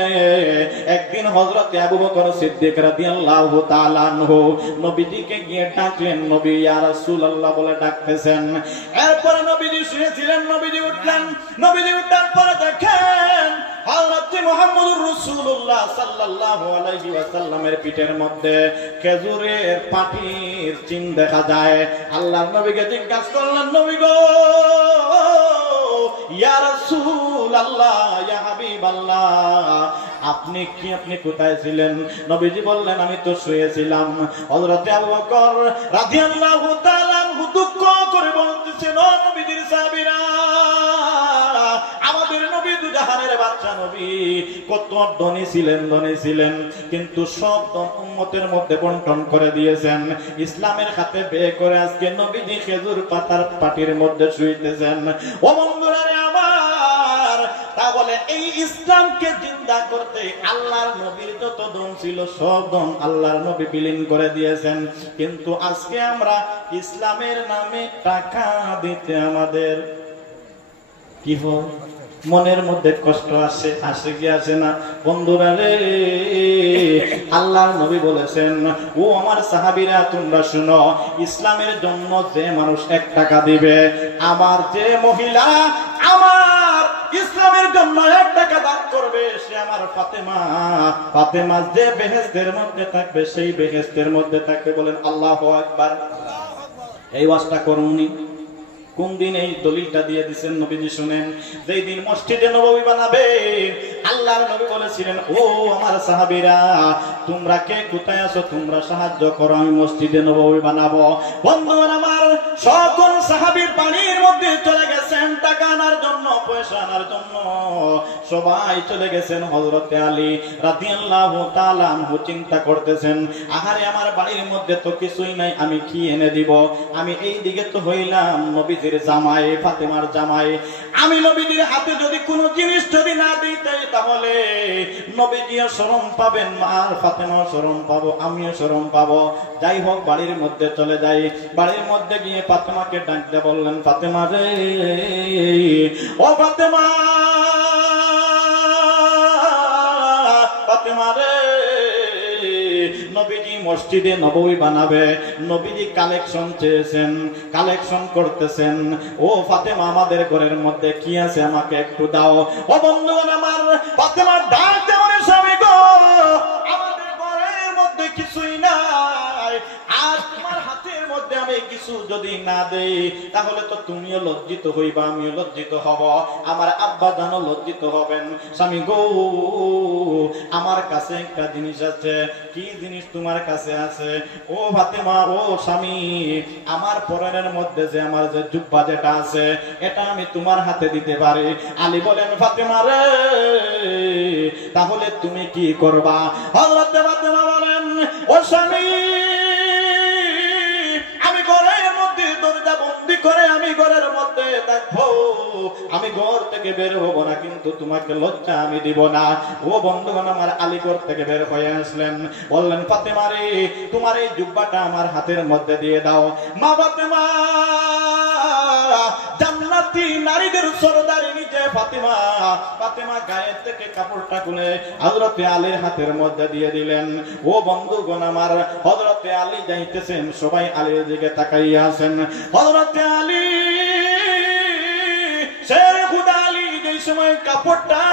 একদিন হযরতে আবু বকর সিদ্দিক রাদিয়াল্লাহু তাআলা আনহু নবীজিকে গিয়ে ডাকলেন। নবী ইয়া রাসূলুল্লাহ বলে ডাকতেছেন। এরপর নবীজি শুয়েছিলেন, নবীজি উঠলেন। নবীজি উঠার পরে দেখেন হযরতে মুহাম্মদুর রাসূলুল্লাহ সাল্লাল্লাহু আলাইহি ওয়াসাল্লামের পিঠের মধ্যে খেজুরের পাটির চিহ্ন দেখা যায়। আল্লাহর নবীকে জিজ্ঞাসা করলেন, নবী গো, ইয়া রাসূলুল্লাহ, ইয়া হাবিবাল্লাহ, আপনি কোথায় ছিলেন? নবীজি বললেন, আমি তো শুয়েছিলাম। হযরতে আবু বকর রাদিয়াল্লাহু তাআলা দুঃখ করে বলতেছেন, ও নবীজির সাহাবীরা, আমাদের নবী দুজাহানের বাদশা নবী কত ধনী ছিলেন, কিন্তু সব ধন উম্মতের মধ্যে বন্টন করে দিয়েছেন। ইসলামের খাতে ব্যয় করে আজকে নবীজি খেজুর পাতার পাটির মধ্যে শুইতেছেন। ও বন্ধুরা রে আমার, তাহলে এই ইসলামকে জিন্দা করতে আল্লাহর নবীর যত ধন ছিল সব ধন আল্লাহর নবী বিলীন করে দিয়েছেন। কিন্তু আজকে আমরা ইসলামের নামে টাকা দিতে আমাদের কি হয়? মনের মধ্যে কষ্ট আসে কি আসে না? বন্ধুরা রে, আল্লাহর নবী বলেছেন, ও আমার সাহাবীরা তোমরা শুনো, ইসলামের জন্য যে মানুষ 1 টাকা দিবে, আমার যে মহিলা আমার ইসলামের জন্য 1 টাকা দান করবে, সে আমার ফাতেমা যে বেহেশতের মধ্যে থাকবে, সেই বেহেশতের মধ্যে থাকবে। বলেন আল্লাহু আকবার। এই ওয়াজটা করুনি কোন দিন? এই দলিলটা দিয়ে দিবেন নবীজি। শুনেন, যেই দিন মসজিদে নববী বানাবে, আল্লাহর নবী বলেছিলেন, ও আমার সাহাবীরা, তোমরা কে কোথায় আছো, তোমরা সাহায্য করো, আমি মসজিদে নববী বানাবো। বন্ধুরা আমার, সকল সাহাবী পানির মধ্যে চলে গেছেন টাকা আনার জন্য, পয়সা আনার জন্য। সবাই চলে গেছেন। হযরতে আলী রাদিয়াল্লাহু তাআলা আনহু চিন্তা করতেছেন, আহারে আমার বাড়ির মধ্যে তো কিছুই নাই, আমি কি এনে দিব? আমি এই দিকে তো হইলাম নবীজির জামাই, ফাতেমার জামাই, আমি নবীজির হাতে যদি কোনো জিনিস যদি না দিই, তাহলে নবীজিও শরম পাবেন, আর ফাতেমাও শরম পাবো, আমিও শরম পাবো। যাই হোক, বাড়ির মধ্যে চলে যাই। বাড়ির মধ্যে গিয়ে ফাতেমাকে ডাক দিয়ে বললেন, ফাতেমা রে, ও ফাতেমা, ফাতেমা রে, নবীজি মসজিদে নববী বানাবে, নবীজি কালেকশন চেয়েছেন, কালেকশন করতেছেন। ও ফাতেমা, আমাদের ঘরের মধ্যে কি আছে আমাকে একটু দাও। ও বন্ধুগণ আমার, ফাতেমা ডাক দেওয়ার স্বামী গো, আমাদের ঘরের মধ্যে কিছুই নাই, আর তোমার হাতের মধ্যে আমি কিছু যদি না দেই, তাহলে তো তুমিও লজ্জিত হইবা, আমিও লজ্জিত হব, আমার আব্বা জানও লজ্জিত হবেন। স্বামী গো, আমার কাছে একটা জিনিস আছে। কি জিনিস তোমার কাছে আছে? ও ফাতেমা, ও স্বামী, আমার পরনের মধ্যে যে আমার যে জুব্বা যেটা আছে, এটা আমি তোমার হাতে দিতে পারি। আলী বলেন, ফাতেমা রে, তাহলে তুমি কি করবা? হযরত ফাতেমা বলেন, ও স্বামী, আমি ঘরের মধ্যে দরজা বন্দি করে আমি ঘরের দেখো আমি ঘর থেকে বের হব না, কিন্তু তোমাকে লজ্জা আমি দিব না। ও বন্ধুগণ, আমার আলী ঘর থেকে বের হয়ে আসলেন, বললেন ফাতেমা রে, তোমার এই জুব্বাটা আমার হাতের মধ্যে দিয়ে দাও। মা ফাতেমা জান্নাতি নারীদের সরদারিনী যে ফাতেমা, ফাতেমা গায়ের থেকে কাপড়টা খুলে হযরতে আলীর হাতের মধ্যে দিয়ে দিলেন। ও বন্ধুগণ আমার, হযরতে আলী যাইতেছেন, সবাই আলীর দিকে তাকাইয়া আছেন। হযরতে আলী শের খুদা আলী যেই সময় কাপড়টা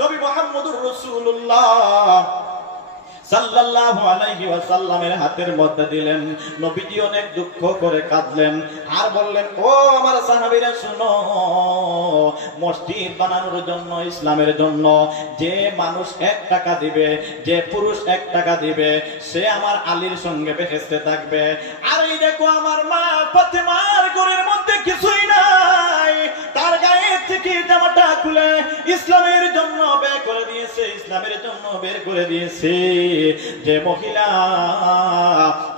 নবী মুহাম্মদুর রাসূলুল্লাহ সাল্লাল্লাহু আলাইহি ওয়াসাল্লামের হাতের মধ্যে দিলেন, নবীজি অনেক দুঃখ করে কাঁদলেন আর বললেন, ও আমার সাহাবীরা শুনো, মসজিদ বানানোর জন্য, ইসলামের জন্য যে মানুষ 1 টাকা দিবে, যে পুরুষ 1 টাকা দিবে, সে আমার আলীর সঙ্গে বেহেশতে থাকবে। আর এই দেখো আমার মা ফাতেমার ঘরের মধ্যে কিছুই নাই, তার গায়ে থেকে জামাটা খুলে ইসলামের জন্য বের করে দিয়েছে, ইসলামের জন্য বের করে দিয়েছে। যে মহিলা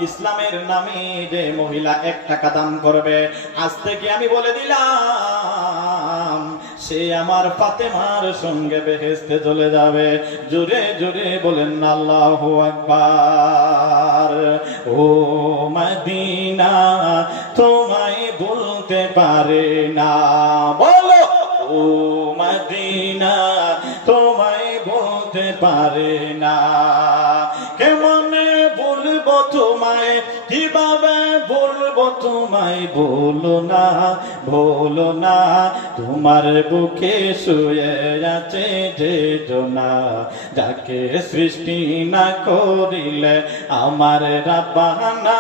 ইসলামের নামে, যে মহিলা 1 টাকা দান করবে, আজ থেকে আমি বলে দিলাম সে আমার ফাতেমার সঙ্গে বেহেশতে চলে যাবে। জোরে জোরে বলেন আল্লাহু আকবার। ও মদিনা তোমায় বলতে পারে না, বলো ও মদিনা তোমায় বলতে পারে না। কেমনে বলবো তোমায়, কিভাবে বলবো তোমায়, বলো না বলো না। তোমার বুকে শুয়ে আছে যে জনা, যাকে সৃষ্টি না করিলে আমার রাব্বানা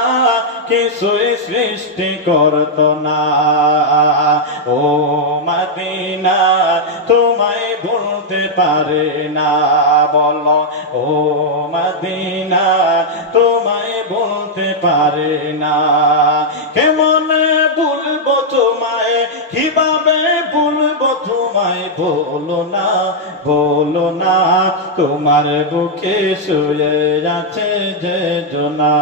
কিছুই সৃষ্টি করত না। ও মদিনা তোমায় বলতে পারে না, বলো ও মদিনা তোমায় বলতে পারে না। কেমনে বলবো তোমায়, কিভাবে বলবো তোমায়, বলো না বলো না। তোমার বুকে শুয়ে আছে যে জনা,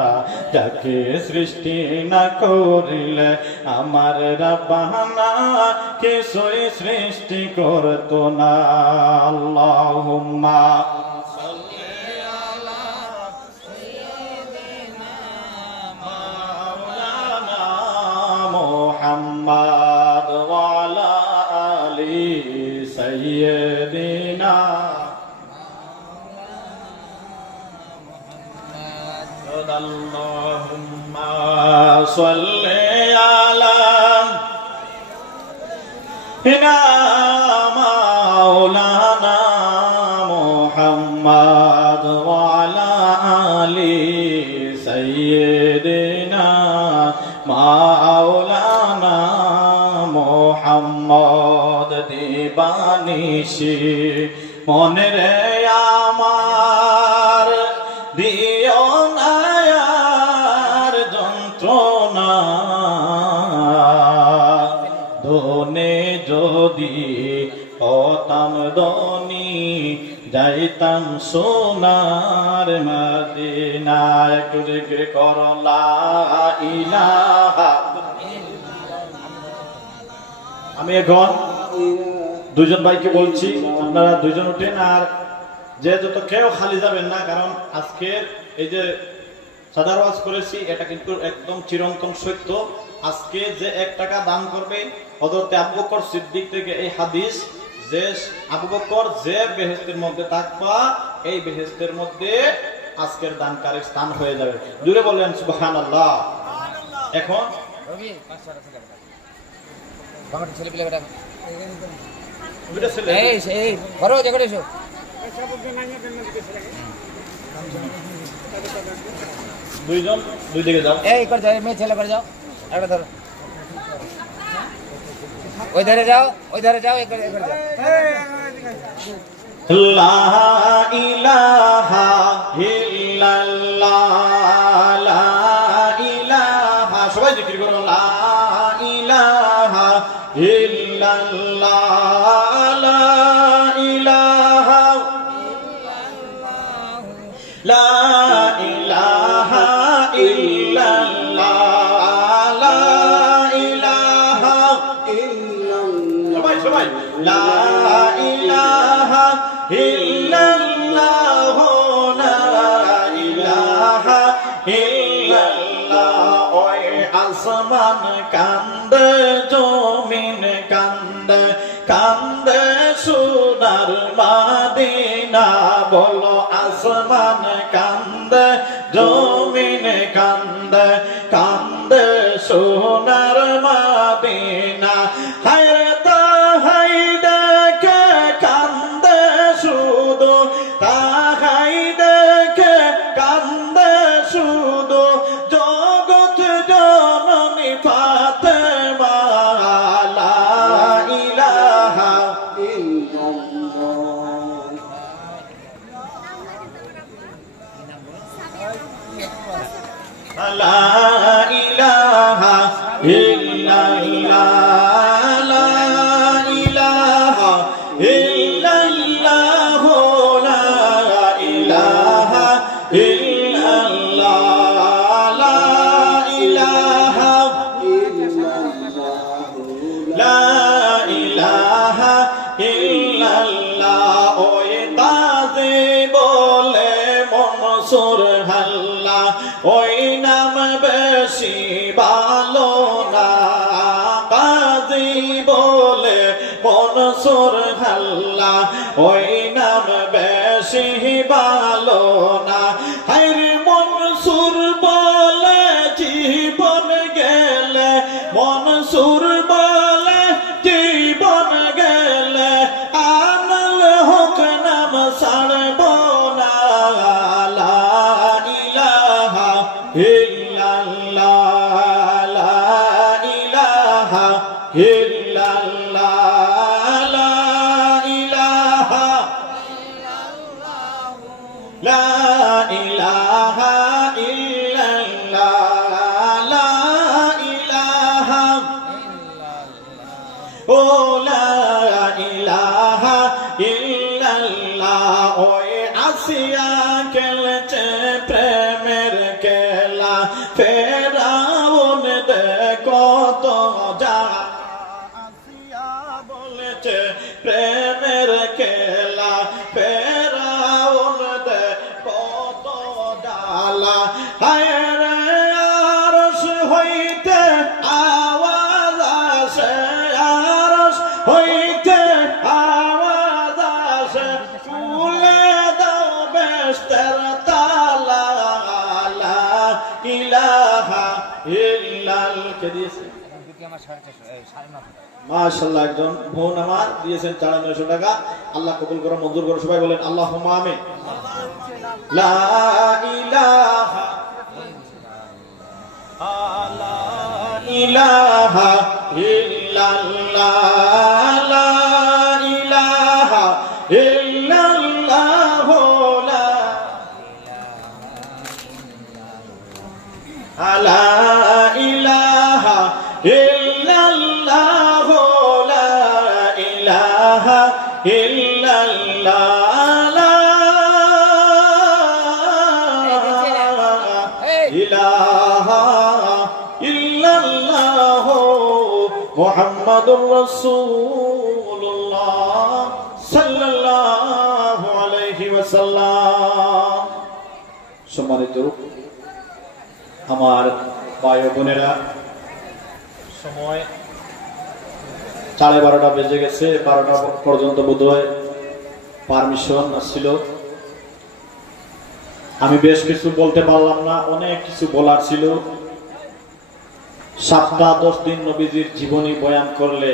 যাকে সৃষ্টি না করিলে আমার রাব্বানা কিছুই সৃষ্টি করত না। আল্লাহুম্মা মুহাম্মাদ ওয়া আলা আলি সাইয়্যিদিনা আল্লাহুম্মা সাল্লি আলা মাওলানা মুহাম্মাদ ওয়া আলা আলি সাইয়্যিদিনা মাওলানা মুহাম্মদ। দিবানিশি মনে রে আমার দিও না আর যন্ত্রণা, ধনে যদি হতাম ধনী যাইতাম সোনার মদিনা। একটু জিকির করো লা ইলাহা। আমি এখন 2 জন ভাইকে বলছি, আপনারা 2 জন উঠেন, আর যে যত কেউ খালি যাবেন না, কারণ আজকের এই যে সাদার ওয়াজ করেছি এটা কিন্তু একদম চিরন্তন সত্য। আজকে যে 1 টাকা দান করবে, হযরত আবু বকর সিদ্দিক থেকে এই হাদিস, যে আবু বকর যে বেহেশতের মধ্যে থাকবা, এই বেহেশতের মধ্যে আজকের দানকারীর স্থান হয়ে যাবে। জোরে বলেন সুবহানাল্লাহ। এখন দুইজন দুই দিকে যাও, মেয়ে ছেলে করে যাও, একটা ধরো, ওই ধারে যাও, ওই ধারে যাও, এক করে যাও। লা ইলাহা ইল্লাল্লাহ, লা ইলাহা, সবাই জিকির করো, লা ইলাহা ইল্লাল্লাহ, লা ইলাহা, লা ইলাহা ইল্লাল্লাহ, লা ইলাহা ইল্লাল্লাহ। লা ইলাহা ইল্লাল্লাহ লা ইলাহা ইল্লাল্লাহ ওই আসমান কান্দে জমিন কান্দে কান্দে সোনার মদিনা বলো আসমান কান্দে জমিন কান্দে কান্দে সোনার মদিনা হায়রে তাহাই দেখে কান্দে শুধু তাহাই দেখে কান্দে শুধু জগৎ জননী ফাতেমা লা ইলাহা লা ইলাহা ইল্লাল্লাহ লা ইলাহা ইল্লাল্লাহ লা ইলাহা ইল্লাল্লাহ লা ইলাহা লা ইলাহা ইল্লাল্লাহ ওই তাজে বলে মনসুর হাল্লা ওই নাম বেশি ভালো না কাজী বলে মনসুর হাল্লা ওই নাম বেশি ভালো না হায়রে মনসুর বলে জীবন গেলে মনসুর বলে জীবন গেলে আনল হোক নাম ছাড়ব না লা ইলাহা ইল্লাল্লাহ লা ইলাহা ইল্লাল্লাহ লা ইলাহা লা ইলাহা ইল্লাল্লাহ লা ইলাহা ও লা ইলাহা ইল্লাল্লাহ ওই আসিয়া খেলছে প্রেমের খেলা ফেরাউন দেখো তো যা আসিয়া বলেছে প্রেমের খেলা ফেরাউন দেখো তো ডালা হায়রে আরশ হইতে আওয়াজ আসে আরশ হইতে আওয়াজ আসে খুলে দাও বেস্তের তালা লা ইলাহা ইল্লাল কে দিয়েছে মাশাআল্লাহ একজন বোন আমার দিয়েছেন 950 টাকা আল্লাহ কবুল করো মঞ্জুর করো সবাই বলেন আল্লাহুম্মা আমিন লা ইলাহা লা ইলাহা ইল্লাল্লাহ লা ইলাহা ইল্লাল্লাহ লা ইলাহা ইল্লাল্লাহ লা ইলাহা ইল্লাল্লাহ লা ইলাহা ইল্লাল্লাহ মুহাম্মাদুর রাসূলুল্লাহ সাল্লাল্লাহু আলাইহি ওয়াসাল্লাম। সম্মানিত আমার ভাই ও বোনেরা সময় 12:30 বেজে গেছে 12টা পর্যন্ত বোধহয় পারমিশন আসছিল আমি বেশ কিছু বলতে পারলাম না অনেক কিছু বলার ছিল 7-10 দিন নবীজির জীবনী বয়ান করলে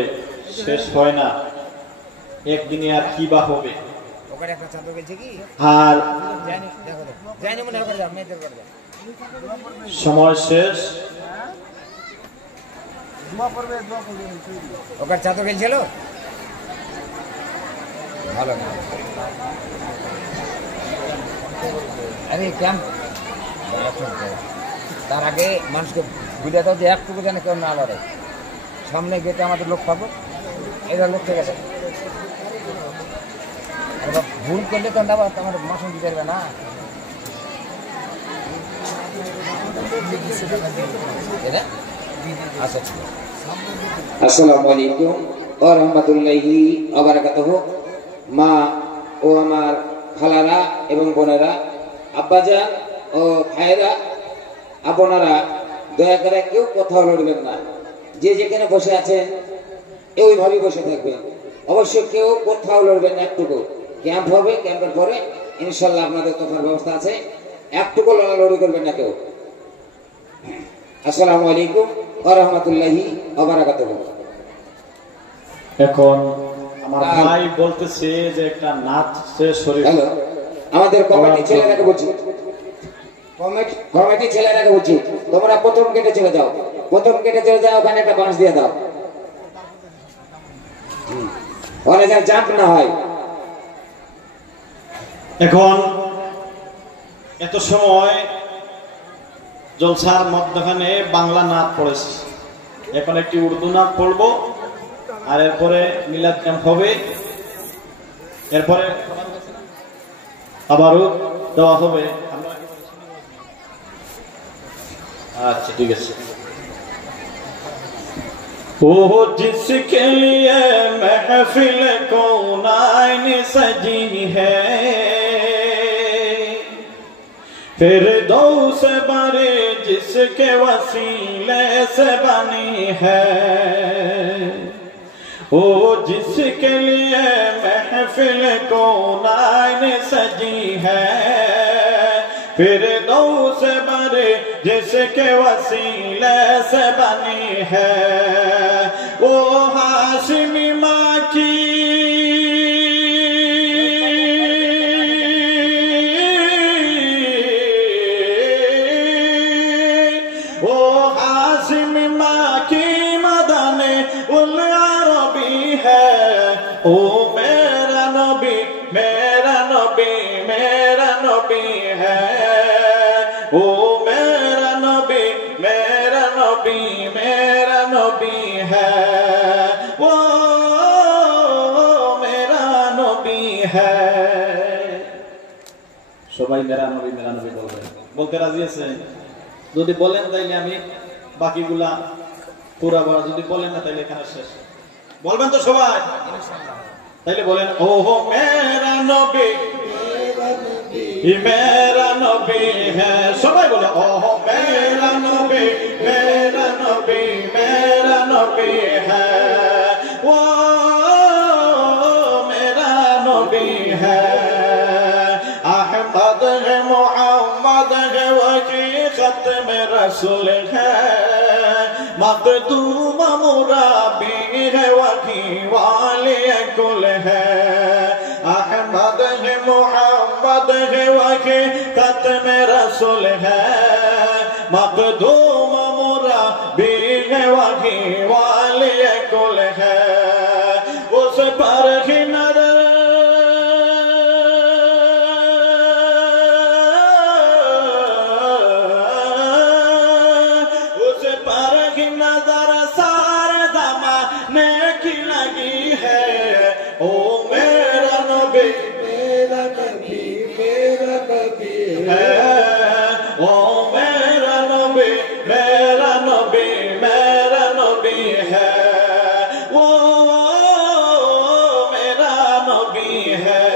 শেষ হয় না একদিনে আর কি বা হবে আর সময় শেষ ওকার চাদর গেছিল ভালো না আরে ক্যাম্প তার আগে মানুষকে বুঝে দাও যে একটুকু যেন কেউ না লড়ে সামনে গেটে আমাদের লোক পাবো এরা লোক ঠিক আছে ভুল করলে তো আমার মাসুম দিতে পারবে না আসসালামু আলাইকুম ও রহমতুল্লাহি ওয়া বারাকাতুহু। মা ও আমার খালারা এবং বোনেরা, আব্বাজান ও ভাইরা, আপনারা দয়া করে কেউ কোথাও লড়বেন না। যে যেখানে বসে আছেন ওইভাবেই বসে থাকবেন। অবশ্যই কেউ কোথাও লড়বেন না। একটুকু ক্যাম্প হবে, ক্যাম্পের পরে ইনশাল্লাহ আপনাদের কথার ব্যবস্থা আছে। একটুকু লড়ালড়ি করবেন না কেউ। আসসালামু আলাইকুম ওয়া রাহমাতুল্লাহি ওয়া বারাকাতুহু। এখন আমার ভাই বলতেছে যে একটা নাচে শরীর। হ্যালো, আমাদের কমিটি ছেলেরাকে বলছি, কমিটি ছেলেরাকে বলছি, তোমরা প্রথম গেটে চলে যাও, প্রথম গেটে চলে যাও, ওখানে একটা বাঁশ দিয়ে দাও, ওখানে যেন জাম্প না হয়। এখন এত সময় জলসার মধ্যখানে বাংলা নাচ পড়েছে, এখন একটি উর্দু নাচ পড়বো, আর এরপরে মিলাদ ক্যাম্প হবে, এরপরে আবারও দেওয়া হবে। আচ্ছা ঠিক আছে। वो जिसके लिए महफिल कौनाइन सजी है, फिरदौस बरे जिसके वसीले से बनी है, वो जिसके लिए महफिल कौनाइन सजी है, फिरदौस बरे जिसके वसीले से बनी है, वो हाशिमी माँ की वो हाशिमी माँ की मदन उल अरबी है, ओ मेरा नबी मेरा नबी मेरा नबी है, ओ मेरा नबी मेरा नबी मेरा नबी है, वो मेरा नबी है। সবাই মেরা নবী বলবেন, বলতে রাজি আছে? যদি বলেন তাইলে আমি বাকিগুলা পুরা বলা, যদি বলেন না তাইলে এখানে শেষ। বলবেন তো সবাই? তাইলে বলেন, ও হো মেরা নবী मेरा नबी है। সবাই বলে, ও मेरा नबी मेरा नबी मेरा नबी है, वो मेरा नबी है। अहमद है मोहम्मद है वही खत्म रसूल है, मखदूम मुराबी है वही वाले कुल है। अहमद है मोहम्मद है वही खत्म रसूल है, मखदूम मुराबी है वही वाले कुल है। उस पर ही नजर उस पर ही नजर सारे ज़माने की लगी है, ओ मेरा नबी मेरा नबी मेरा नबी है, ओ मेरा नबी मेरा नबी मेरा नबी है, वो मेरा नबी है।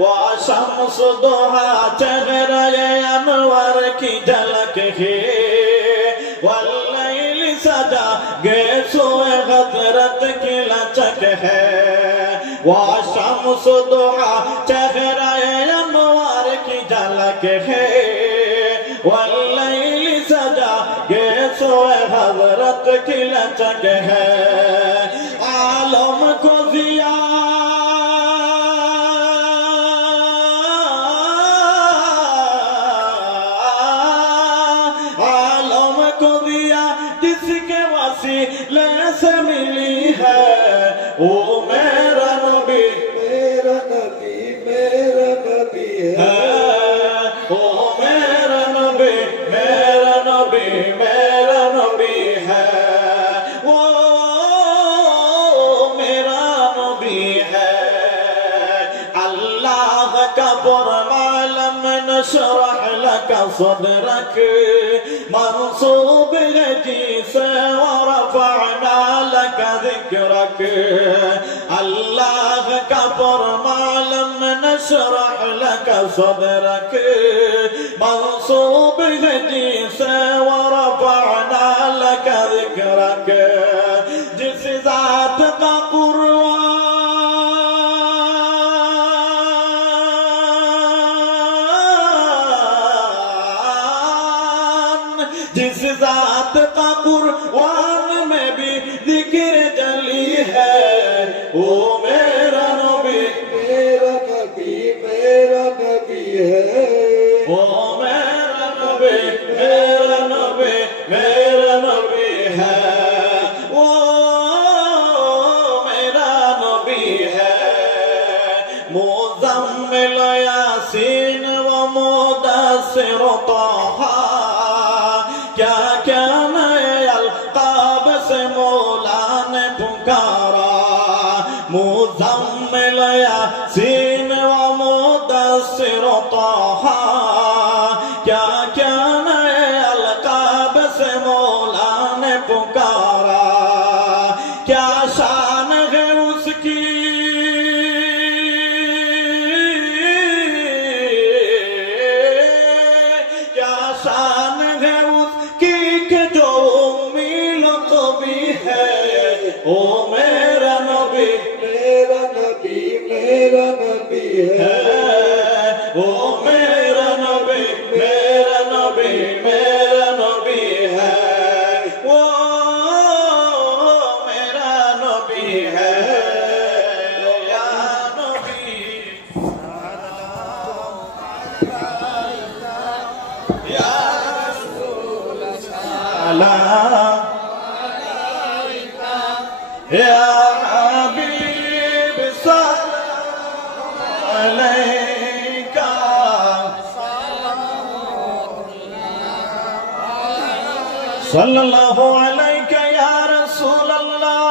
वो शम्स दुहा चेहरे अनवर की झलक है, वल्लैल सजा गे सोए हजरत की लचक है। वो शम्स दुहा चेहरा अनवर की झलक है, वल्लैल सजा गे सोए हजरत की लचक है। आलम को जिया आलम को दिया जिसके वसीले से मिली है, ओ मेरा नबी मेरा नबी मेरा नबी है, ओ मेरा नबी मेरा नबी मेरा नबी है, वो मेरा नबी है। अल्लाह का फरमान लम नशरा नशरह लका सदरक मंसूब है जिसे व रफअना लका ज़िक्रक अल्लाह का फरमान नशरह लका सदरक मंसूब है जिसे व रफअना लका ज़िक्रक जिस ज़ात का जिस जात का कुरआन में भी जिक्र जली है वो मेरा नबी है वो मेरा नबी है वो मेरा नबी है मुज़म्मिल यासीन व मुदस्सिर ताहा क्या क्या नए अलकाब से मौला ने पुकारा मुज़म्मिल यासीन व मुदस्सिर ताहा क्या क्या नए अलकाब से मौला ने पुकारा क्या शान है उसकी क्या शान है ओ मेरा नबी है ओ मेरा नबी है ओ मेरा नबी है या नबी या रसूल सलाम या हबीब सल्लल्लाहु अलैका सल्लल्लाहु अलैका या रसूल अल्लाह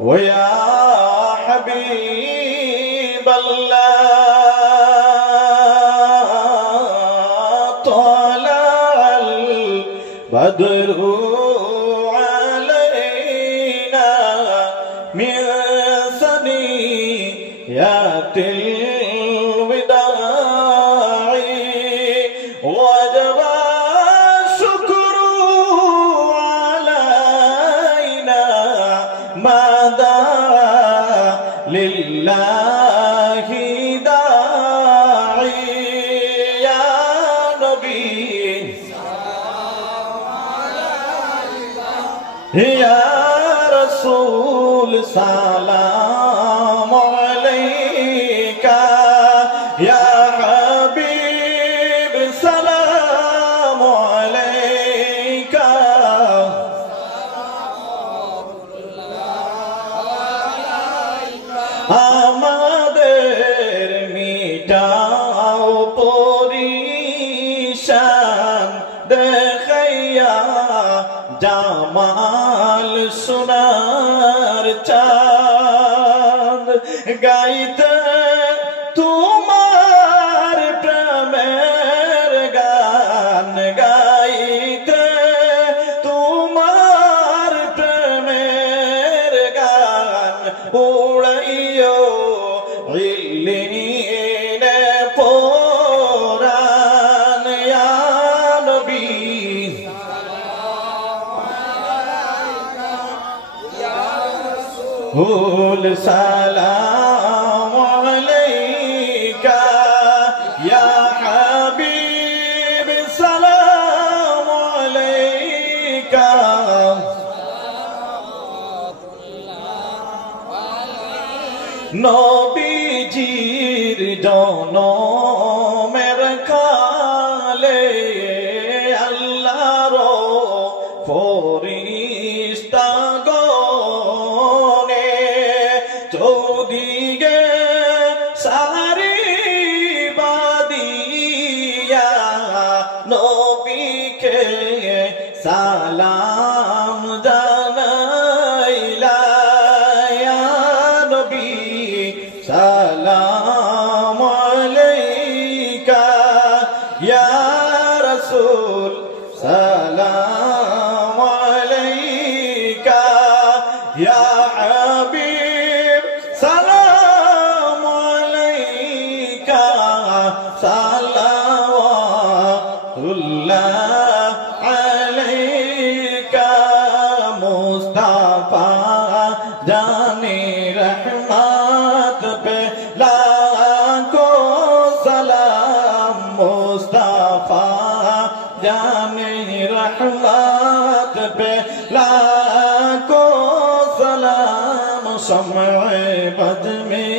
व या हबीब अल्लाह बदरू अलैना मिन सनियातिल विदाई वजबा शुक्रू अलैना मादा लिल्लाहि दाई या नबी या रसूल सलाम अलैका या हबीब सलाम अलैका আমাদের মিটাও পরিশান দেখাইয়া জামাল সোনার চাঁদ গাইতে তোমার প্রেমের গান গাইতে তোমার প্রেমের গান উড়াইও ইল্লিনে পোরান ইয়া নবী हुल सलाम अलैका या हबीब सलाम अलैका नबीजीर जनमेर काले আল্লাহর ফরিস্তা চৌদিকে সারি বাদিয়া নবীকে সালাম জানাইলা ইয়া হাবিব সালাম আলাইকা সালাওয়াতুল্লাহ আলাইকা মুস্তাফা জানে রহমত পে লাখো সালাম মুস্তাফা জানে রহমত পে লাখো সালাম शम्ए बद में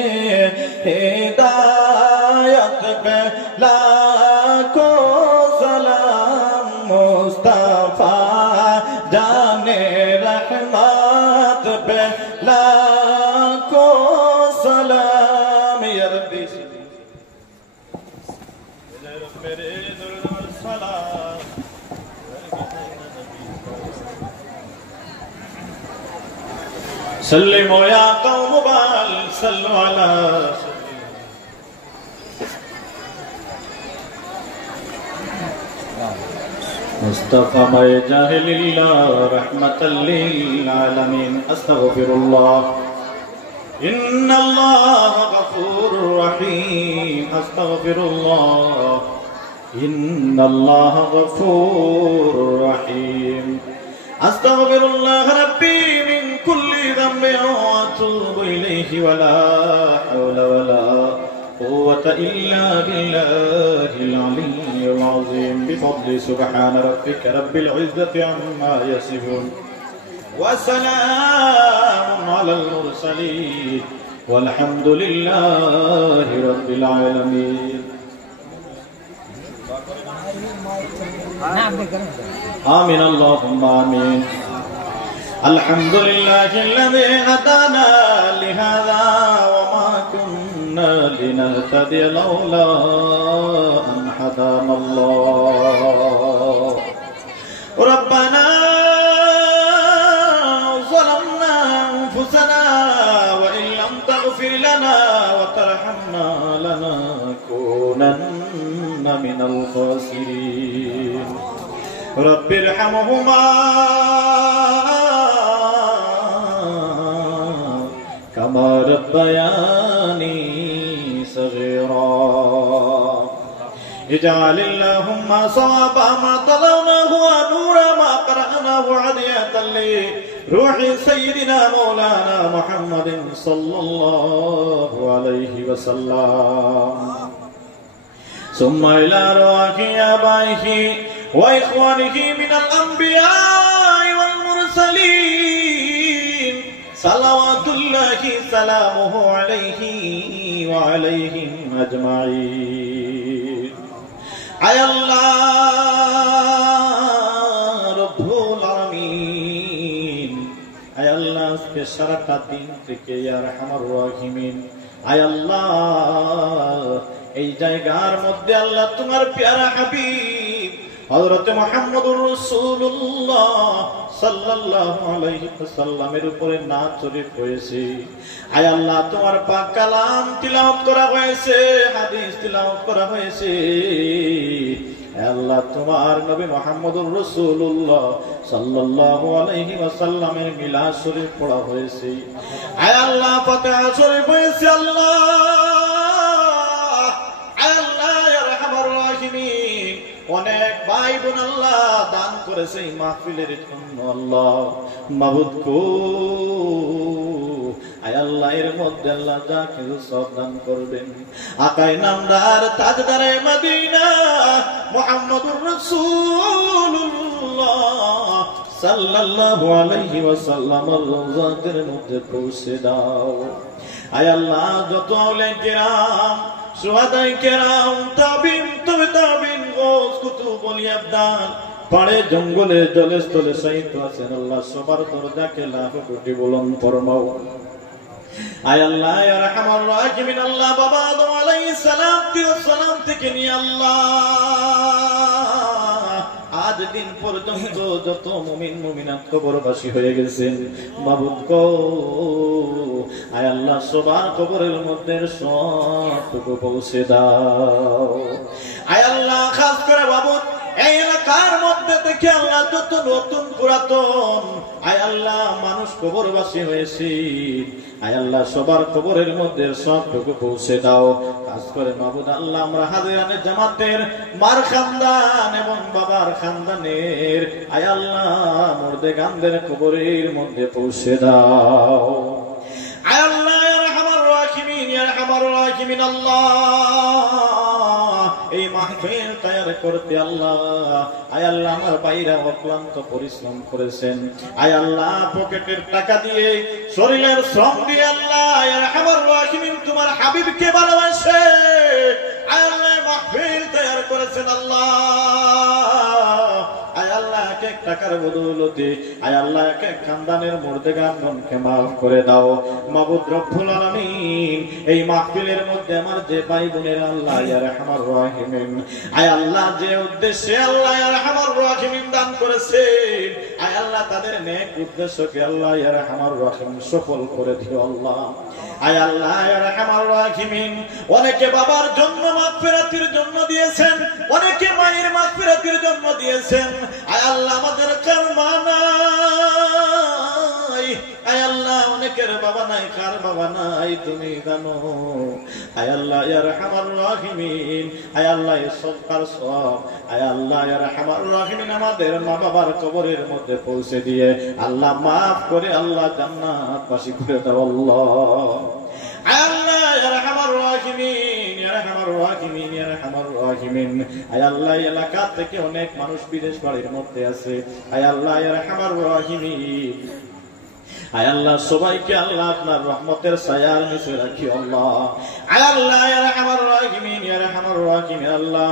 हिदायत पे लाखों सलाम मुस्तफा जाने रहमत पे लाखों सलाम या रब्बी मेरे दुरूद सलाम सल्लिमो या कौम बाल सल्लु अला मुस्तफा मय जाहिलिल्लाह रहमतल लिल आलमीन अस्तगफिरुल्लाह इन्नल्लाह गफूरुर रहीम अस्तगफिरुल्लाह इन्नल्लाह गफूरुर रहीम अस्तगफिरुल्लाह रब्बी मिन कुल्ली ذنب وأتوب إليه ولا حول ولا قوة إلا بالله العلي العظيم بفضل سبحان ربك رب العزة عما يصفون وسلام على المرسلين والحمد لله رب العالمين آمين اللهم آمين الحمد لله الذي هدانا لهذا وما كنا لنهتدي لولا أن هدانا الله ربنا ظلمنا أنفسنا وإن لم تغفر لنا وترحمنا لنكونن من الخاسرين رب ارحمهما كما ربياني صغيرا اجعل اللهم صواب ما طلبناه ونور ما قرأناه عدية لروح سيدنا مولانا محمد صلى الله عليه وسلم ثم إلى رواح آبائه وإخوانه من الأنبياء والمرسلين صلوات الله سلامه عليه وعليهم أجمعين أي الله رب العالمين أي الله بشرط الدين تك يا أرحم الراحمين أي الله এই জায়গার মধ্যে আল্লাহ তোমার প্যারা হাবিব হযরত মুহাম্মদুর রাসূলুল্লাহ সাল্লাল্লাহু আলাইহি ওয়াসাল্লামের উপরে নাত শরীফ হয়েছে। আয় আল্লাহ তোমার পাক কালাম তিলাওয়াত করা হয়েছে, হাদিস তিলাওয়াত করা হয়েছে। আয় আল্লাহ তোমার নবী মুহাম্মদুর রাসূলুল্লাহ সাল্লাল্লাহু আলাইহি ওয়াসাল্লামের মিলাদ শরীফ পড়া হয়েছে। আয় আল্লাহ ফাতিহা শরীফ হয়েছে। আল্লাহ অনেক ভাই বোন আল্লাহ দান করেছে এই মাহফিলের জন্য। আল্লাহ মাবুদ গো, আয় আল্লাহ এর মধ্যে আল্লাহ যা কিছু সব দান করবেন আকাই নামদার তাজদারে মদিনা মুহাম্মদুর রাসূলুল্লাহ সাল্লাল্লাহু আলাইহি ওয়াসাল্লামের রওজাতের মধ্যে পৌঁছে দাও। আয় আল্লাহ যত আউলিয়া কিরাম সুহাদাই কেরাম তাবিন তবে তাবিন গোস কুতুব ওলিয়া আবদাল পাড়ে জঙ্গলে জলে স্থলে সাহিত্য আছেন আল্লাহ সবার দরজাকে লাখ কোটি বুলন্দ ফরমাও। আয় আল্লাহ ইয়া রাহমান রাহিমিন আল্লাহ বাবা আদম আলাইহিস সালাম থেকে নিয়ে আল্লাহ আজ দিন পর্যন্ত যত মুমিন মুমিনাত কবরবাসী হয়ে গেছেন মাবুদ গো, আয় আল্লাহ সবার কবরের মধ্যে সবটুকু পৌঁছে দাও। আয় আল্লাহ খাস করে মাবুদ এই এলাকার মধ্যে থেকে আল্লাহ যত নতুন পুরাতন আয় আল্লাহ মানুষ কবরবাসী হয়েছে, আয় আল্লাহ সবার কবরের মধ্যে সবটুকু পৌঁছে দাও। কাজ করে মাবুদ আল্লাহ আমরা হাজিরানে জামাতের মার খানদান এবং বাবার খানদানের আয় আল্লাহ মুর্দে গানদের কবরের মধ্যে পৌঁছে দাও। আয় আল্লাহ ইয়া আরহামার রাহিমিন, ইয়া আরহামার রাহিমিন আল্লাহ এই মাহফিল তৈরি করতে আল্লাহ আয় আল্লাহ আমার ভাইরা অক্লান্ত পরিশ্রম করেছেন, আয় আল্লাহ পকেটের টাকা দিয়ে শরীরের শ্রম দিয়ে আল্লাহ ইয়া আরহামার রাহিমিন তোমার হাবিবকে ভালোবাসে আয় আল্লাহ মাহফিল তৈরি করেছেন আল্লাহ। আয় আল্লাহ এক এক টাকার বদৌলতে আয় আল্লাহ এক এক খানদানের মুর্দে গানকে মাফ করে দাও মাবুদ রব্বুল আলামিন। এই মাহফিলের মধ্যে আমার যে ভাই বোনের আল্লাহ ইয়া আরহামার রাহিমিন আয় আল্লাহ যে উদ্দেশ্যে আল্লাহ ইয়া আরহামার রাহিমিন দান করেছেন আয় আল্লাহ তাদের নেক উদ্দেশ্যকে আল্লাহ ইয়া আরহামার রাহিমিন সফল করে দিও আল্লাহ। আয় আল্লাহ ইয়া আরহামার রাহিমিন অনেকে বাবার জন্য মাগফিরাতের জন্য দিয়েছেন, অনেকে মায়ের মাগফিরাতের জন্য দিয়েছেন, আয় আল্লাহ আমাদের কার মা নাই, আয় আল্লাহ অনেকের বাবা নাই, কার বাবা নাই তুমি জানো। আয় আল্লাহ ইয়া আরহামার রাহিমিন আয় আল্লাহ এই সবকার সব আয় আল্লাহ ইয়া আরহামার রাহিমিন আমাদের মা বাবার কবরের মধ্যে পৌঁছে দিয়ে আল্লাহ মাফ করে আল্লাহ জান্নাতবাসী করে দাও আল্লাহ। আয় আল্লাহ ইয়া আরহামার রাহিমিন, ইয়া আরহামার রাহিমিন, ইয়া আরহামার রাহিমিন আয় আল্লাহ এলাকা থেকে অনেক মানুষ বিদেশ বাড়ির মধ্যে আছে, আয় আল্লাহ ইয়া আরহামার রাহিমিন আয় আল্লাহ সবাইকে আল্লাহ আপনার রহমতের ছায়ার নিচে রাখি আল্লাহ। আয় আল্লাহ ইয়া আরহামার রাহিমিন, ইয়া আরহামার রাহিমিন আল্লাহ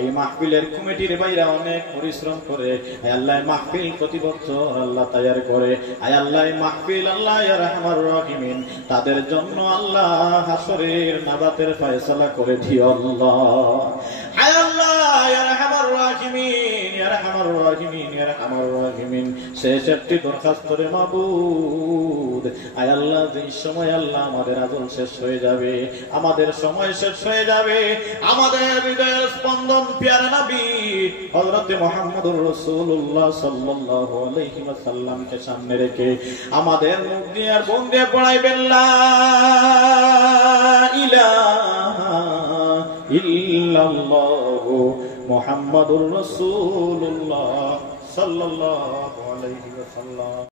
এই মাহফিলের কমিটির বাইরা অনেক পরিশ্রম করে আয় আল্লাহ মাহফিল প্রতি বছর আল্লাহ তৈরি করে, আয় আল্লাহ মাহফিল আল্লাহ ইয়া আরহামার রাহিমিন তাদের জন্য আল্লাহ হাসরের নাজাতের ফয়সালা করে দিও আল্লাহ। আয় আল্লাহ ইয়া আরহামার রাহিমিন, ইয়া আরহামার রাহিমিন, ইয়া আরহামার রাহিমিন শেষ একটি দরখাস্ত রে মাবুদ আয় আল্লাহ যেই সময় আল্লাহ আমাদের আজল শেষ হয়ে যাবে, আমাদের সময় শেষ হয়ে যাবে, আমাদের হৃদয়ের স্পন্দন প্যারা নবী হযরত মুহাম্মদুর রাসূলুল্লাহ সাল্লাল্লাহু আলাইহি ওয়াসাল্লামকে সামনে রেখে আমাদের মুখ দিয়ে আর বোন দিয়ে পড়াইবেন লা ইলাহা ইল্লাল্লাহু মুহাম্মাদুর রাসূলুল্লাহ সাল্লাল্লাহু আলাইহি ওয়াসাল্লাম।